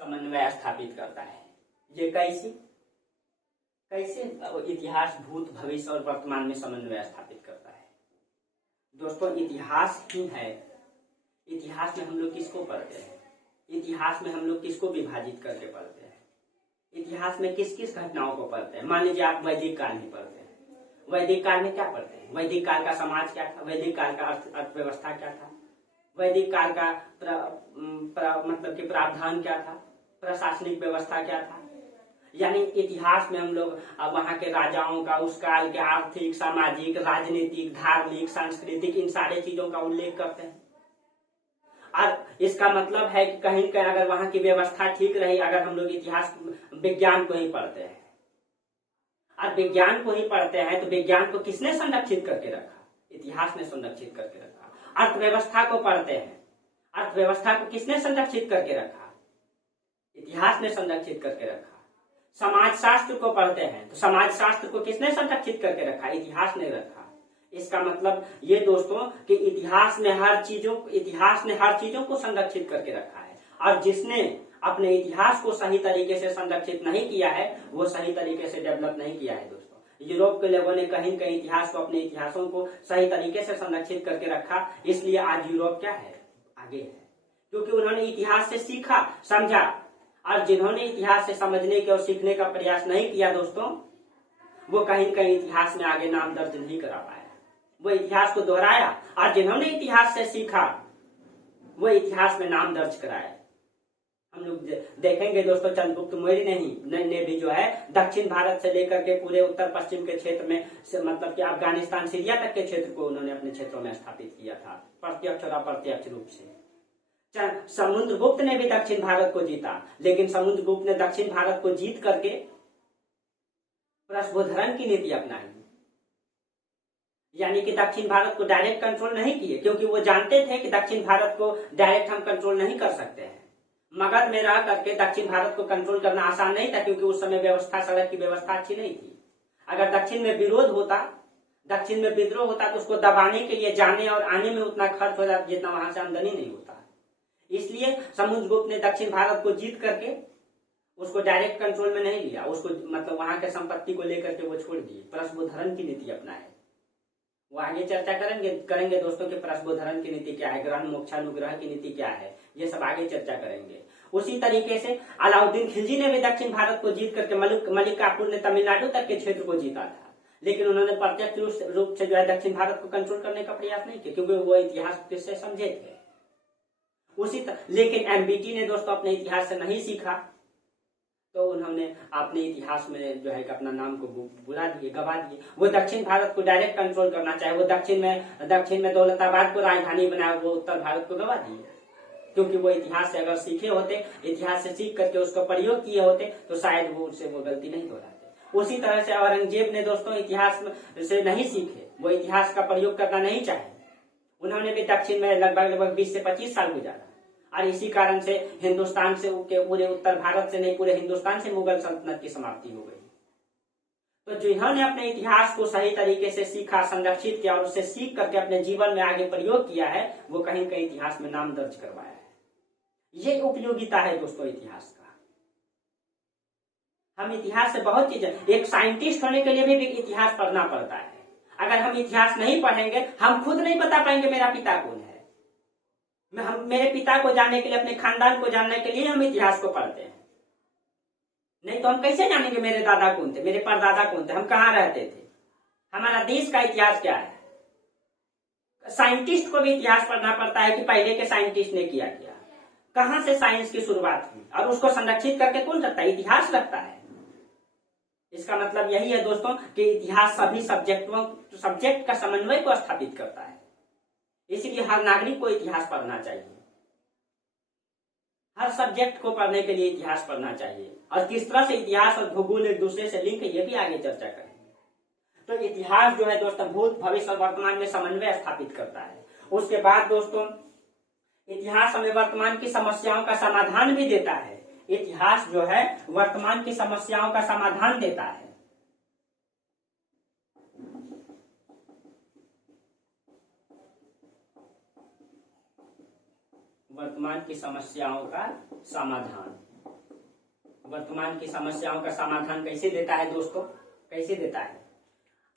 समन्वय स्थापित करता है। ये कैसे इतिहास भूत भविष्य और वर्तमान में समन्वय स्थापित करता है दोस्तों। इतिहास ही है। इतिहास में हम लोग किसको पढ़ते हैं, इतिहास में हम लोग किसको विभाजित करके पढ़ते हैं, इतिहास में किस किस घटनाओं को पढ़ते हैं। मान लीजिए आप वैदिक काल में पढ़ते हैं, वैदिक काल में क्या पढ़ते हैं, वैदिक काल का समाज क्या था, वैदिक काल का अर्थव्यवस्था क्या था, वैदिक काल का मतलब कि प्रावधान क्या था, प्रशासनिक व्यवस्था क्या था। यानी इतिहास में हम लोग वहां के राजाओं का, उस काल के आर्थिक, सामाजिक, राजनीतिक, धार्मिक, सांस्कृतिक इन सारे चीजों का उल्लेख करते हैं। और इसका मतलब है कि कहीं कहीं अगर वहां की व्यवस्था ठीक रही, अगर हम लोग इतिहास विज्ञान को ही पढ़ते हैं और विज्ञान को ही पढ़ते हैं तो विज्ञान को किसने संरक्षित करके रखा, इतिहास ने संरक्षित करके रखा। अर्थव्यवस्था को पढ़ते हैं, अर्थव्यवस्था को किसने संरक्षित करके रखा, इतिहास ने संरक्षित करके रखा। समाज शास्त्र को पढ़ते हैं तो समाज शास्त्र को किसने संरक्षित करके रखा, इतिहास ने रखा। इसका मतलब ये दोस्तों कि इतिहास ने हर चीजों को संरक्षित करके रखा है। और जिसने अपने इतिहास को सही तरीके से संरक्षित नहीं किया है वो सही तरीके से डेवलप नहीं किया है दोस्तों। यूरोप के लोगों ने कहीं कहीं इतिहास को, अपने इतिहासों को सही तरीके से संरक्षित करके रखा, इसलिए आज यूरोप क्या है, आगे है, क्योंकि उन्होंने इतिहास से सीखा, समझा। और जिन्होंने इतिहास से समझने के और सीखने का प्रयास नहीं किया दोस्तों, वो कहीं कहीं इतिहास में आगे नाम दर्ज नहीं करा पाया, वो इतिहास को दोहराया। और जिन्होंने इतिहास से सीखा वो इतिहास में नाम दर्ज कराया। हम लोग देखेंगे दोस्तों चंद्रगुप्त मौर्य ने भी जो है दक्षिण भारत से लेकर के पूरे उत्तर पश्चिम के क्षेत्र में मतलब कि अफगानिस्तान, सीरिया तक के क्षेत्र को उन्होंने अपने क्षेत्रों में स्थापित किया था, प्रत्यक्ष और अप्रत्यक्ष रूप से। समुद्रगुप्त ने भी दक्षिण भारत को जीता, लेकिन समुद्रगुप्त ने दक्षिण भारत को जीत करके प्रस्फोधरण की नीति अपनाई, यानी कि दक्षिण भारत को डायरेक्ट कंट्रोल नहीं किए, क्योंकि वो जानते थे कि दक्षिण भारत को डायरेक्ट हम कंट्रोल नहीं कर सकते हैं। मगध में रह करके दक्षिण भारत को कंट्रोल करना आसान नहीं था, क्योंकि उस समय व्यवस्था, सड़क की व्यवस्था अच्छी नहीं थी। अगर दक्षिण में विरोध होता, दक्षिण में विद्रोह होता, तो उसको दबाने के लिए जाने और आने में उतना खर्च हो जाता जितना वहां से आमदनी नहीं होता। इसलिए समुद्रगुप्त ने दक्षिण भारत को जीत करके उसको डायरेक्ट कंट्रोल में नहीं लिया, उसको मतलब वहां के संपत्ति को लेकर के वो छोड़ दिए, प्रस्बोधरण की नीति अपनाए। वो आगे चर्चा करेंगे दोस्तों कि प्रस्बोधरण की नीति क्या है, ग्रहण मोक्षानुग्रह की नीति क्या है, ये सब आगे चर्चा करेंगे। उसी तरीके से अलाउद्दीन खिलजी ने भी दक्षिण भारत को जीत करके मलिक काफूर ने तमिलनाडु तक के क्षेत्र को जीता था, लेकिन उन्होंने प्रत्यक्ष रूप से जो है दक्षिण भारत को कंट्रोल करने का प्रयास नहीं किया, क्योंकि वो इतिहास से समझे थे। लेकिन एमबीटी ने दोस्तों अपने इतिहास से नहीं सीखा, तो उन्होंने अपने इतिहास में जो है अपना नाम को बुला दिए, गवा दिए। वो दक्षिण भारत को डायरेक्ट कंट्रोल करना चाहे, वो दक्षिण में दौलताबाद को राजधानी बनाया, वो उत्तर भारत को गवा दिए, क्योंकि वो इतिहास से अगर सीखे होते, इतिहास से सीख करके उसका प्रयोग किए होते, तो शायद वो उससे वो गलती नहीं दोहराते। उसी तरह से औरंगजेब ने दोस्तों इतिहास से नहीं सीखे, वो इतिहास का प्रयोग करना नहीं चाहे, उन्होंने भी दक्षिण में लगभग 20 से 25 साल गुजारा, और इसी कारण से हिंदुस्तान से पूरे उत्तर भारत से नहीं, पूरे हिंदुस्तान से मुगल सल्तनत की समाप्ति हो गई। तो जिन्होंने अपने इतिहास को सही तरीके से सीखा, संरक्षित किया और उससे सीख करके अपने जीवन में आगे प्रयोग किया है, वो कहीं कहीं इतिहास में नाम दर्ज करवाया है। ये उपयोगिता है दोस्तों इतिहास का। हम इतिहास से बहुत चीजें, एक साइंटिस्ट होने के लिए भी इतिहास पढ़ना पड़ता है। अगर हम इतिहास नहीं पढ़ेंगे, हम खुद नहीं बता पाएंगे मेरा पिता कौन है। हम मेरे पिता को जानने के लिए, अपने खानदान को जानने के लिए हम इतिहास को पढ़ते हैं, नहीं तो हम कैसे जानेंगे मेरे दादा कौन थे, मेरे परदादा कौन थे, हम कहाँ रहते थे, हमारा देश का इतिहास क्या है। साइंटिस्ट को भी इतिहास पढ़ना पड़ता है कि पहले के साइंटिस्ट ने किया, कहां से साइंस की शुरुआत हुई, और उसको संरक्षित करके कौन रखता है, इतिहास रखता है। इसका मतलब यही है दोस्तों कि इतिहास सभी सब्जेक्ट का समन्वय को स्थापित करता है। इसलिए हर नागरिक को इतिहास पढ़ना चाहिए, हर सब्जेक्ट को पढ़ने के लिए इतिहास पढ़ना चाहिए। और किस तरह से इतिहास और भूगोल एक दूसरे से लिंक है, ये भी आगे चर्चा करेंगे। तो इतिहास जो है दोस्तों भूत, भविष्य और वर्तमान में समन्वय स्थापित करता है। उसके बाद दोस्तों इतिहास हमें वर्तमान की समस्याओं का समाधान भी देता है। इतिहास जो है वर्तमान की समस्याओं का समाधान देता है। वर्तमान की समस्याओं का समाधान, वर्तमान की समस्याओं का समाधान कैसे देता है दोस्तों, कैसे देता है?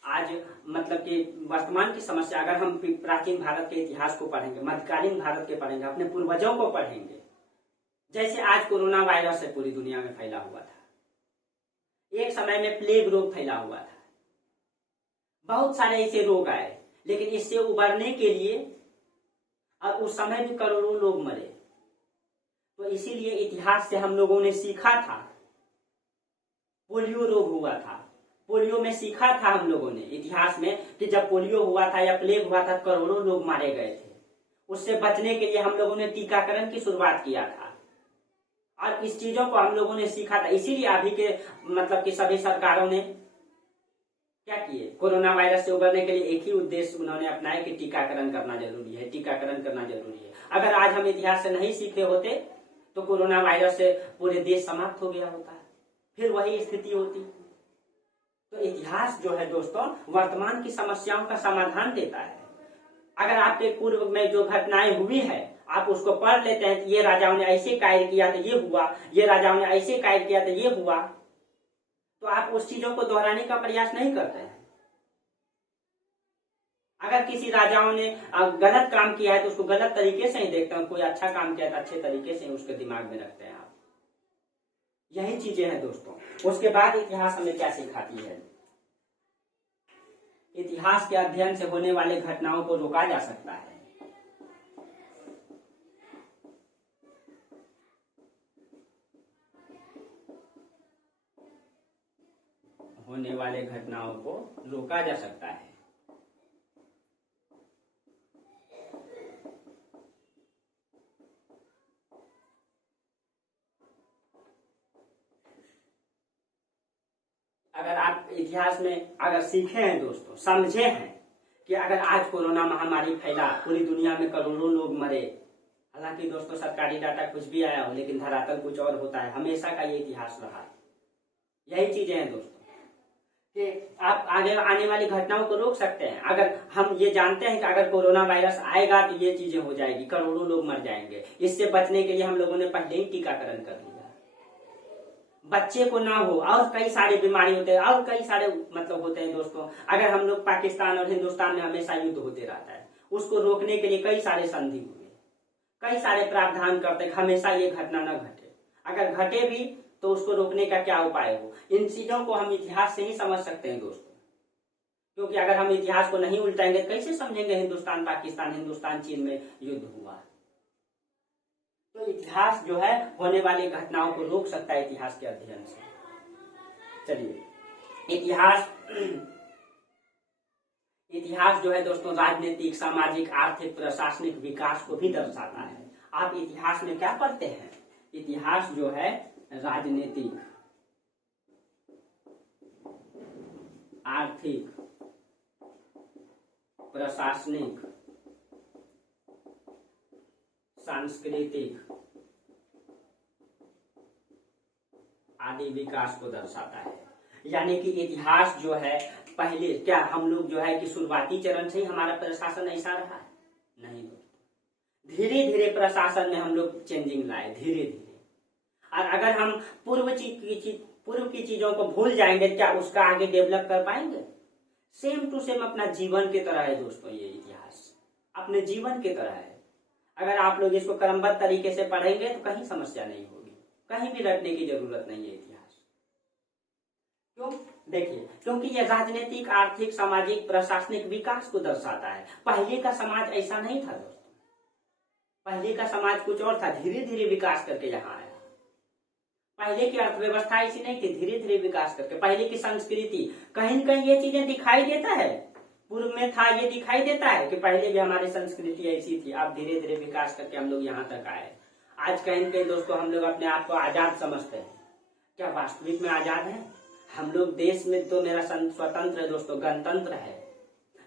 आज मतलब कि वर्तमान की समस्या, अगर हम प्राचीन भारत के इतिहास को पढ़ेंगे, मध्यकालीन भारत के पढ़ेंगे, अपने पूर्वजों को पढ़ेंगे, जैसे आज कोरोना वायरस है पूरी दुनिया में फैला हुआ था, एक समय में प्लेग रोग फैला हुआ था, बहुत सारे ऐसे रोग आए, लेकिन इससे उबरने के लिए और उस समय भी करोड़ों लोग मरे। तो इसीलिए इतिहास से हम लोगों ने सीखा था। पोलियो रोग हुआ था, पोलियो में सीखा था हम लोगों ने इतिहास में कि जब पोलियो हुआ था या प्लेग हुआ था, करोड़ों लोग मारे गए थे। उससे बचने के लिए हम लोगों ने टीकाकरण की शुरुआत किया था, और इस चीजों को हम लोगों ने सीखा था। इसीलिए अभी के मतलब कि सभी सरकारों ने क्या किए, कोरोना वायरस से उबरने के लिए एक ही उद्देश्य उन्होंने अपनाया कि टीकाकरण करना जरूरी है, टीकाकरण करना जरूरी है। अगर आज हम इतिहास से नहीं सीखे होते तो कोरोना वायरस से पूरे देश समाप्त हो गया होता, फिर वही स्थिति होती। तो इतिहास जो है दोस्तों वर्तमान की समस्याओं का समाधान देता है। अगर आपके पूर्व में जो घटनाएं हुई है आप उसको पढ़ लेते हैं, ये राजाओं ने ऐसे कार्य किया तो ये हुआ, ये राजाओं ने ऐसे कार्य किया तो ये हुआ, तो आप उस चीजों को दोहराने का प्रयास नहीं करते हैं। अगर किसी राजाओं ने गलत काम किया है तो उसको गलत तरीके से ही देखते हैं, कोई अच्छा काम किया तो अच्छे तरीके से उसके दिमाग में रखते हैं आप। यही चीजें हैं दोस्तों। उसके बाद इतिहास हमें क्या सिखाती है? इतिहास के अध्ययन से होने वाले घटनाओं को रोका जा सकता है। होने वाले घटनाओं को रोका जा सकता है। अगर आप इतिहास में अगर सीखे हैं दोस्तों, समझे हैं कि अगर आज कोरोना महामारी फैला, पूरी दुनिया में करोड़ों लोग मरे, हालांकि दोस्तों सरकारी डाटा कुछ भी आया हो, लेकिन धरातल कुछ और होता है, हमेशा का ये इतिहास रहा है। यही चीजें हैं दोस्तों कि आप आगे आने वाली घटनाओं को रोक सकते हैं। अगर हम ये जानते हैं कि अगर कोरोना वायरस आएगा तो ये चीजें हो जाएगी, करोड़ों लोग मर जाएंगे, इससे बचने के लिए हम लोगों ने पहले ही टीकाकरण कर लिया, बच्चे को ना हो, और कई सारी बीमारी होते हैं, और कई सारे मतलब होते हैं दोस्तों। अगर हम लोग पाकिस्तान और हिंदुस्तान में हमेशा युद्ध होते रहता है, उसको रोकने के लिए कई सारे संधि हुए, कई सारे प्रावधान करते, हमेशा ये घटना न घटे। अगर घटे भी तो उसको रोकने का क्या उपाय हो, इन चीजों को हम इतिहास से ही समझ सकते हैं दोस्तों। क्योंकि अगर हम इतिहास को नहीं उल्टाएंगे कैसे समझेंगे हिंदुस्तान पाकिस्तान, हिंदुस्तान चीन में युद्ध हुआ। तो इतिहास जो है होने वाली घटनाओं को रोक सकता है इतिहास के अध्ययन से। चलिए, इतिहास जो है दोस्तों राजनीतिक, सामाजिक, आर्थिक, प्रशासनिक विकास को भी दर्शाता है। आप इतिहास में क्या पढ़ते हैं? इतिहास जो है राजनीतिक, आर्थिक, प्रशासनिक, सांस्कृतिक आदि विकास को दर्शाता है। यानी कि इतिहास जो है पहले क्या हम लोग जो है कि शुरुआती चरण से ही हमारा प्रशासन ऐसा रहा है? नहीं दोस्तों, धीरे धीरे प्रशासन में हम लोग चेंजिंग लाए, धीरे धीरे। और अगर हम पूर्व की चीजों को भूल जाएंगे, क्या उसका आगे डेवलप कर पाएंगे? सेम टू सेम अपना जीवन की तरह है दोस्तों, ये इतिहास अपने जीवन की तरह है। अगर आप लोग इसको क्रमबद्ध तरीके से पढ़ेंगे तो कहीं समस्या नहीं होगी, कहीं भी रटने की जरूरत नहीं है इतिहास। क्यों? देखिए, क्योंकि यह राजनीतिक, आर्थिक, सामाजिक, प्रशासनिक विकास को दर्शाता है। पहले का समाज ऐसा नहीं था दोस्तों, पहले का समाज कुछ और था, धीरे धीरे विकास करके यहाँ आया। पहले की अर्थव्यवस्था ऐसी नहीं थी, धीरे धीरे विकास करके। पहले की संस्कृति, कहीं न कहीं ये चीजें दिखाई देता है, पूर्व में था, ये दिखाई देता है कि पहले भी हमारी संस्कृति ऐसी थी, अब धीरे धीरे विकास करके हम लोग यहाँ तक आए। आज कहीं न कहीं दोस्तों हम लोग अपने आप को आजाद समझते हैं, क्या वास्तविक में आजाद है? हम लोग देश में तो मेरा स्वतंत्र है दोस्तों, गणतंत्र है,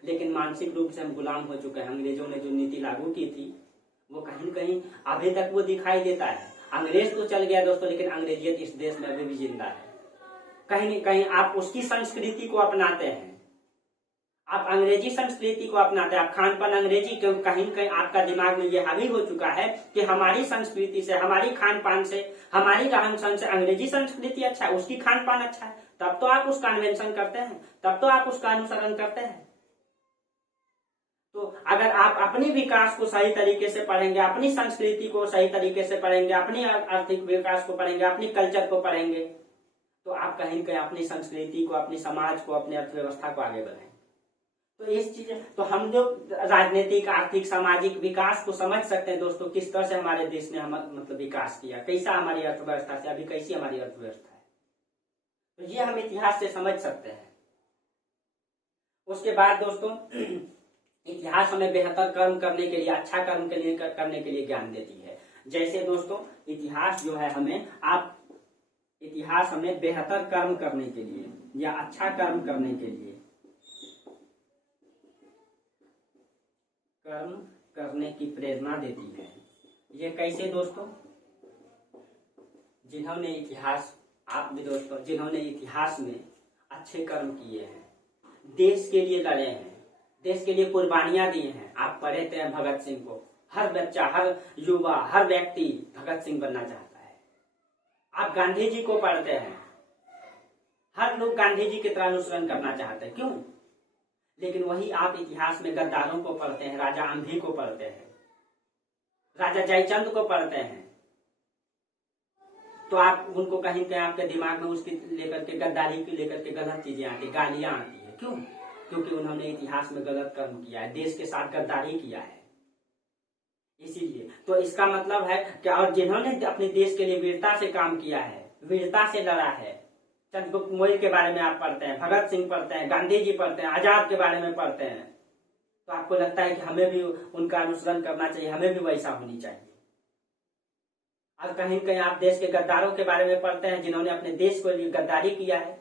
लेकिन मानसिक रूप से हम गुलाम हो चुके हैं। अंग्रेजों ने जो नीति लागू की थी वो कहीं न कहीं अभी तक वो दिखाई देता है। अंग्रेज तो चल गया दोस्तों, लेकिन अंग्रेजियत इस देश में अभी भी जिंदा है। कहीं न कहीं आप उसकी संस्कृति को अपनाते हैं, आप अंग्रेजी संस्कृति को अपनाते हैं, आप खान पान अंग्रेजी, क्योंकि कहीं न कहीं आपका दिमाग में ये हावी हो चुका है कि हमारी संस्कृति से, हमारी खान पान से, हमारी रहन सहन से अंग्रेजी संस्कृति अच्छा है, उसकी खान पान अच्छा है, तब तो आप उसका अन्वेषण करते हैं, तब तो आप उसका अनुसरण करते हैं। तो अगर आप अपनी विकास को सही तरीके से पढ़ेंगे, अपनी संस्कृति को सही तरीके से पढ़ेंगे, अपनी आर्थिक विकास को पढ़ेंगे, अपनी कल्चर को पढ़ेंगे, तो आप कहीं न कहीं अपनी संस्कृति को, अपने समाज को, अपनी अर्थव्यवस्था को आगे बढ़ाएंगे। तो इस चीज, तो हम जो राजनीतिक, आर्थिक, सामाजिक विकास को समझ सकते हैं दोस्तों, किस तरह से हमारे देश ने मतलब विकास किया, कैसा हमारी अर्थव्यवस्था से, अभी कैसी हमारी अर्थव्यवस्था है, तो ये हम इतिहास से समझ सकते हैं। उसके बाद दोस्तों इतिहास हमें बेहतर कर्म करने के लिए, अच्छा कर्म करने के लिए ज्ञान देती है। जैसे दोस्तों इतिहास जो है इतिहास हमें बेहतर कर्म करने के लिए या अच्छा कर्म करने के लिए, कर्म करने की प्रेरणा देती है। ये कैसे दोस्तों? जिन्होंने इतिहास, आप भी दोस्तों जिन्होंने इतिहास में अच्छे कर्म किए हैं, देश के लिए लड़े हैं, देश के लिए कुर्बानियां दी हैं। आप पढ़े थे भगत सिंह को, हर बच्चा, हर युवा, हर व्यक्ति भगत सिंह बनना चाहता है। आप गांधी जी को पढ़ते हैं, हर लोग गांधी जी की तरह अनुसरण करना चाहते हैं। क्यों? लेकिन वही आप इतिहास में गद्दारों को पढ़ते हैं, राजा आंधी को पढ़ते हैं, राजा जयचंद को पढ़ते हैं, तो आप उनको कहीं कहीं आपके दिमाग में उसकी लेकर के, गद्दारी की लेकर के गलत चीजें आती, गालियां आती है। क्यों? क्योंकि उन्होंने इतिहास में गलत कर्म किया है, देश के साथ गद्दारी किया है, इसीलिए। तो इसका मतलब है कि और जिन्होंने अपने देश के लिए वीरता से काम किया है, वीरता से लड़ा है, चंद्रगुप्त मौर्य के बारे में आप पढ़ते हैं, भगत सिंह पढ़ते हैं, गांधी जी पढ़ते हैं, आजाद के बारे में पढ़ते हैं, तो आपको लगता है कि हमें भी उनका अनुसरण करना चाहिए, हमें भी वैसा होनी चाहिए। और कहीं कहीं आप देश के गद्दारों के बारे में पढ़ते हैं, जिन्होंने अपने देश को लिए गद्दारी किया है,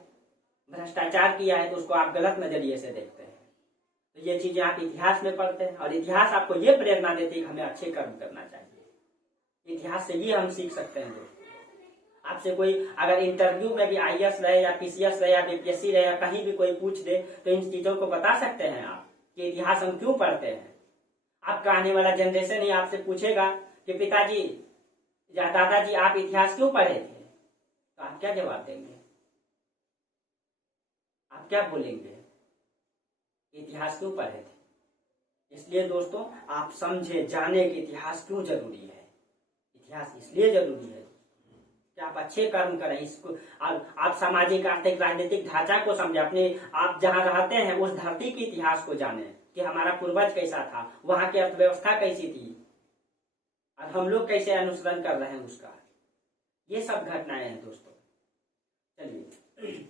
भ्रष्टाचार किया है, तो उसको आप गलत नजरिए से देखते हैं। तो ये चीजें आप इतिहास में पढ़ते हैं, और इतिहास आपको ये प्रेरणा देती है कि हमें अच्छे कर्म करना चाहिए, इतिहास से ये हम सीख सकते हैं दोस्तों। आपसे कोई अगर इंटरव्यू में भी आईएएस रहे या पीसीएस रहे या बीपीएससी रहे या कहीं भी कोई पूछ दे तो इन चीजों को बता सकते हैं आप कि इतिहास हम क्यों पढ़ते हैं। आपका आने वाला जनरेशन ही आपसे पूछेगा कि पिताजी या दादाजी आप इतिहास क्यों पढ़े थे, तो आप क्या जवाब देंगे? आप क्या बोलेंगे? इतिहास क्यों पढ़े थे? इसलिए दोस्तों आप समझे जाने कि इतिहास क्यों जरूरी है। इतिहास इसलिए जरूरी है कि आप अच्छे कर्म करें, इसको आप सामाजिक आर्थिक राजनीतिक ढांचा को समझे, अपने आप जहां रहते हैं उस धरती के इतिहास को जाने कि हमारा पूर्वज कैसा था, वहां की अर्थव्यवस्था कैसी थी और हम लोग कैसे अनुसरण कर रहे हैं उसका। ये सब घटनाएं हैं दोस्तों। चलिए,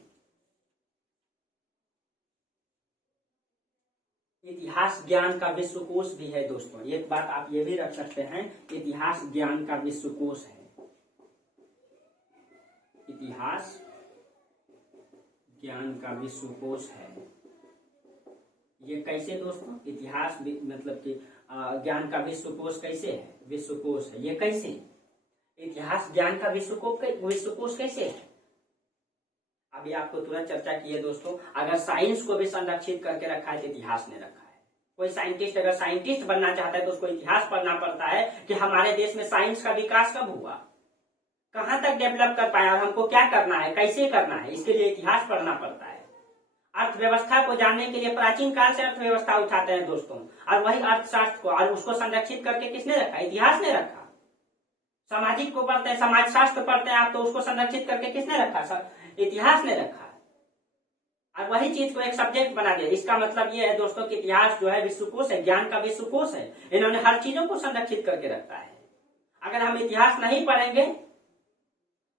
इतिहास ज्ञान का विश्वकोश भी है दोस्तों। एक बात आप ये भी रख सकते हैं, इतिहास ज्ञान का विश्वकोश है। इतिहास ज्ञान का विश्वकोश है। ये कैसे दोस्तों? इतिहास मतलब कि ज्ञान का विश्वकोश कैसे है? विश्वकोश है, ये कैसे? इतिहास ज्ञान का विश्वकोश कैसे है? अभी आपको तुरंत चर्चा की है दोस्तों। अगर साइंस को भी संरक्षित करके रखा है तो इतिहास ने रखा है। कोई साइंटिस्ट अगर साइंटिस्ट बनना चाहता है तो उसको इतिहास पढ़ना पड़ता है कि हमारे देश में साइंस का विकास कब हुआ, कहां तक डेवलप कर पाया और हमको क्या करना है, कैसे करना है, इसके लिए इतिहास पढ़ना पड़ता है। अर्थव्यवस्था को जानने के लिए प्राचीन काल से अर्थव्यवस्था उठाते हैं दोस्तों, और वही अर्थशास्त्र को और उसको संरक्षित करके किसने रखा? इतिहास ने रखा। सामाजिक को पढ़ते हैं, समाज शास्त्र पढ़ते हैं आप, तो उसको संरक्षित करके किसने रखा? इतिहास ने रखा। और वही चीज को एक सब्जेक्ट बना दिया। इसका मतलब ये है दोस्तों कि इतिहास जो है विश्वकोश है, ज्ञान का विश्वकोश है। इन्होंने हर चीजों को संरक्षित करके रखा है। अगर हम इतिहास नहीं पढ़ेंगे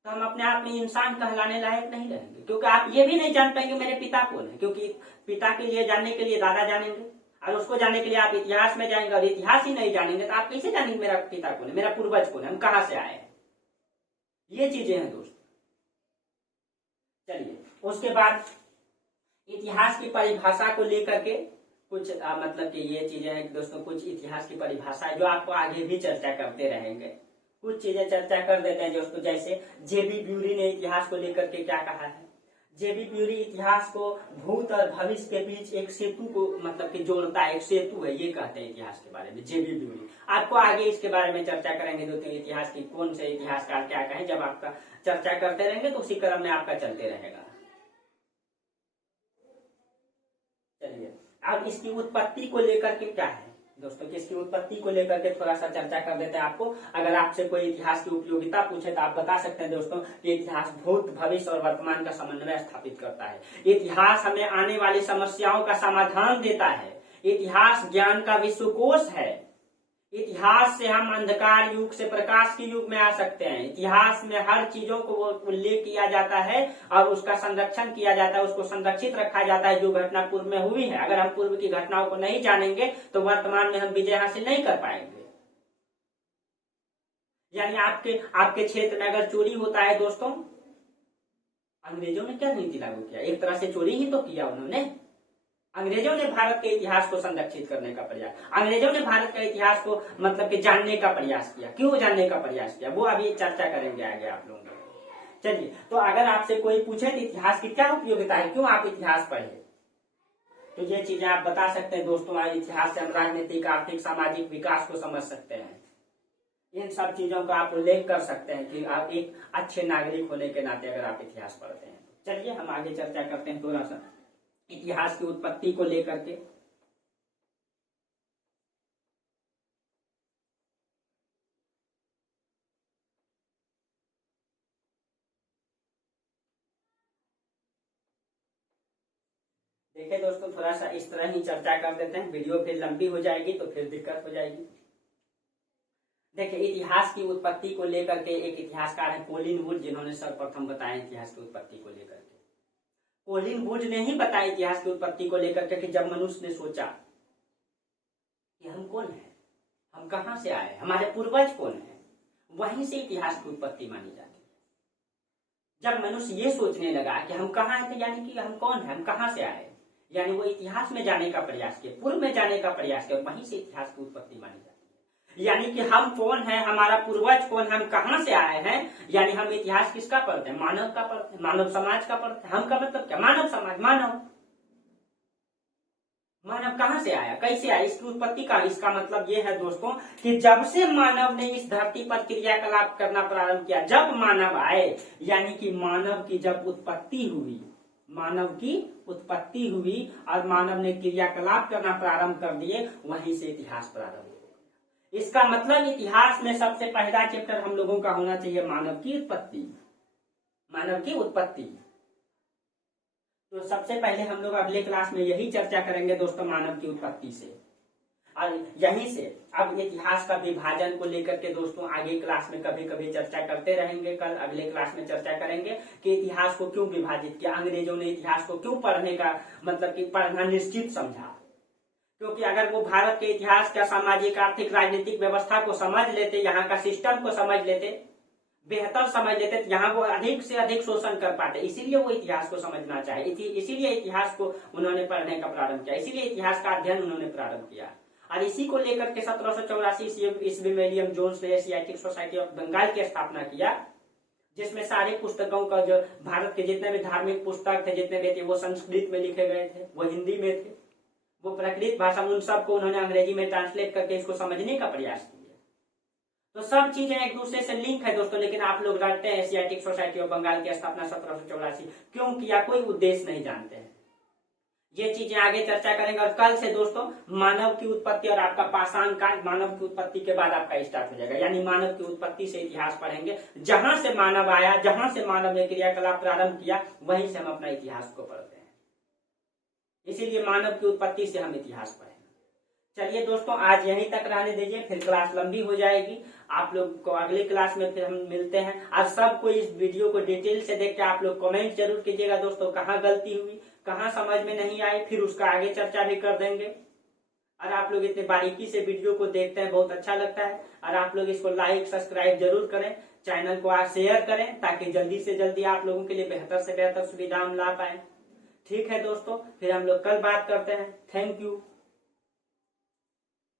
तो हम अपने आप में इंसान कहलाने लायक नहीं रहेंगे, क्योंकि आप ये भी नहीं जान पाएंगे मेरे पिता कौन है, क्योंकि पिता के लिए जानने के लिए दादा जानेंगे और उसको जानने के लिए आप इतिहास में जाएंगे, और इतिहास ही नहीं जानेंगे तो आप कैसे जानेंगे मेरा पिता कौन है, मेरा पूर्वज कौन है, हम कहां से आए हैं। ये चीजें हैं दोस्तों। चलिए, उसके बाद इतिहास की परिभाषा को लेकर के कुछ मतलब कि ये चीजें हैं दोस्तों, कुछ इतिहास की परिभाषा जो आपको आगे भी चर्चा करते रहेंगे। कुछ चीजें चर्चा कर देते हैं दोस्तों, जैसे जेबी ब्यूरी ने इतिहास को लेकर के क्या कहा है। जेबी ब्यूरी इतिहास को भूत और भविष्य के बीच एक सेतु को मतलब कि जोड़ता है, एक सेतु है, ये कहते हैं इतिहास के बारे में जेबी ब्यूरी। आपको आगे इसके बारे में चर्चा करेंगे दोस्तों, इतिहास की कौन से इतिहासकार क्या कहें, जब आपका चर्चा करते रहेंगे तो उसी क्रम में आपका चलते रहेगा। चलिए, अब इसकी उत्पत्ति को लेकर के क्या है दोस्तों, कि इसकी उत्पत्ति को लेकर के थोड़ा सा चर्चा कर देते हैं आपको। अगर आपसे कोई इतिहास की उपयोगिता पूछे तो आप बता सकते हैं दोस्तों कि इतिहास भूत भविष्य और वर्तमान का समन्वय स्थापित करता है। इतिहास हमें आने वाली समस्याओं का समाधान देता है। इतिहास ज्ञान का विश्वकोश है। इतिहास से हम अंधकार युग से प्रकाश के युग में आ सकते हैं। इतिहास में हर चीजों को उल्लेख किया जाता है और उसका संरक्षण किया जाता है, उसको संरक्षित रखा जाता है जो घटना पूर्व में हुई है। अगर हम पूर्व की घटनाओं को नहीं जानेंगे तो वर्तमान में हम विजय हासिल नहीं कर पाएंगे। यानी आपके क्षेत्र में अगर चोरी होता है दोस्तों, अंग्रेजों ने क्या नीति लागू किया? एक तरह से चोरी ही तो किया उन्होंने। अंग्रेजों ने भारत के इतिहास को संरक्षित करने का प्रयास, अंग्रेजों ने भारत के इतिहास को मतलब कि जानने का प्रयास किया। क्यों जानने का प्रयास किया वो अभी चर्चा करेंगे आगे आप लोगों को। चलिए, तो अगर आपसे कोई पूछे तो इतिहास की क्या उपयोगिता है, क्यों आप इतिहास पढ़े, तो ये चीजें आप बता सकते हैं दोस्तों। इतिहास से हम राजनीतिक आर्थिक सामाजिक विकास को समझ सकते हैं। इन सब चीजों का आप उल्लेख कर सकते हैं कि आप एक अच्छे नागरिक होने के नाते अगर आप इतिहास पढ़ते हैं। चलिए, हम आगे चर्चा करते हैं थोड़ा सा इतिहास की उत्पत्ति को लेकर के। देखिए दोस्तों, थोड़ा सा इस तरह ही चर्चा कर देते हैं, वीडियो फिर लंबी हो जाएगी तो फिर दिक्कत हो जाएगी। देखिए, इतिहास की उत्पत्ति को लेकर के एक इतिहासकार है कोलिन वुड, जिन्होंने सर्वप्रथम बताया इतिहास की उत्पत्ति को लेकर के। कोलिन वुड ने ही बताया इतिहास की उत्पत्ति को लेकर के कि जब मनुष्य ने सोचा कि हम कौन है, हम कहां से आए, हमारे पूर्वज कौन है, वहीं से इतिहास की उत्पत्ति मानी जाती है। जब मनुष्य ये सोचने लगा कि हम कहाँ हैं, तो यानी कि हम कौन है, हम कहां से आए, यानी वो इतिहास में जाने का प्रयास किया, पूर्व में जाने का प्रयास किया, वहीं से इतिहास की उत्पत्ति मानी जाती है। यानी कि हम कौन है, हमारा पूर्वज कौन, हम कहाँ से आए हैं, यानी हम इतिहास किसका पढ़ते हैं, मानव का पढ़ते हैं, मानव समाज का पढ़ते हैं। हम का मतलब क्या, मानव समाज, मानव मानव कहाँ से आया, कैसे आया, इसकी उत्पत्ति का, इसका मतलब ये है दोस्तों कि जब से मानव ने इस धरती पर क्रियाकलाप करना प्रारंभ किया, जब मानव आए, यानी कि मानव की जब उत्पत्ति हुई, मानव की उत्पत्ति हुई और मानव ने क्रियाकलाप करना प्रारंभ कर दिए, वहीं से इतिहास प्रारंभ हो। इसका मतलब इतिहास में सबसे पहला चैप्टर हम लोगों का होना चाहिए मानव की उत्पत्ति, मानव की उत्पत्ति। तो सबसे पहले हम लोग अगले क्लास में यही चर्चा करेंगे दोस्तों, मानव की उत्पत्ति से, और यहीं से अब इतिहास का विभाजन को लेकर के दोस्तों आगे क्लास में कभी कभी चर्चा करते रहेंगे। कल अगले क्लास में चर्चा करेंगे कि इतिहास को क्यों विभाजित किया, अंग्रेजों ने इतिहास को क्यों पढ़ने का मतलब कि पढ़ना निश्चित समझा, क्योंकि अगर वो भारत के इतिहास का सामाजिक आर्थिक राजनीतिक व्यवस्था को समझ लेते, यहाँ का सिस्टम को समझ लेते, बेहतर समझ लेते, तो यहाँ वो अधिक से अधिक शोषण कर पाते। इसीलिए वो इतिहास को समझना चाहे, इसीलिए इतिहास को उन्होंने पढ़ने का प्रारंभ किया, इसीलिए इतिहास का अध्ययन उन्होंने प्रारंभ किया। और इसी को लेकर के 1784 ईस्वी में विलियम जोन्स ने एशियाटिक सोसाइटी ऑफ बंगाल की स्थापना किया, जिसमें सारे पुस्तकों का, जो भारत के जितने भी धार्मिक पुस्तक थे, जितने भी थे, वो संस्कृत में लिखे गए थे, वो हिंदी में थे, वो प्राकृत भाषा, उन सबको उन्होंने अंग्रेजी में ट्रांसलेट करके इसको समझने का प्रयास किया। तो सब चीजें एक दूसरे से लिंक है दोस्तों, लेकिन आप लोग डरते हैं एशियाटिक सोसाइटी ऑफ बंगाल की स्थापना 1784 क्यों किया, कोई उद्देश्य नहीं जानते हैं। ये चीजें आगे चर्चा करेंगे। और कल से दोस्तों मानव की उत्पत्ति और आपका पाषाण काल, मानव की उत्पत्ति के बाद आपका स्टार्ट हो जाएगा, यानी मानव की उत्पत्ति से इतिहास पढ़ेंगे। जहां से मानव आया, जहां से मानव ने क्रियाकलाप प्रारंभ किया, वहीं से हम अपना इतिहास को पढ़ते हैं। इसीलिए मानव की उत्पत्ति से हम इतिहास पढ़ेंगे। चलिए दोस्तों, आज यहीं तक रहने दीजिए, फिर क्लास लंबी हो जाएगी। आप लोग को अगली क्लास में फिर हम मिलते हैं। आज सबको इस वीडियो को डिटेल से देख के आप लोग कमेंट जरूर कीजिएगा दोस्तों, कहाँ गलती हुई, कहाँ समझ में नहीं आई, फिर उसका आगे चर्चा भी कर देंगे। और आप लोग इतने बारीकी से वीडियो को देखते हैं, बहुत अच्छा लगता है। और आप लोग इसको लाइक सब्सक्राइब जरूर करें, चैनल को आज शेयर करें, ताकि जल्दी से जल्दी आप लोगों के लिए बेहतर से बेहतर सुविधा हम ला पाए। ठीक है दोस्तों, फिर हम लोग कल बात करते हैं। Thank you.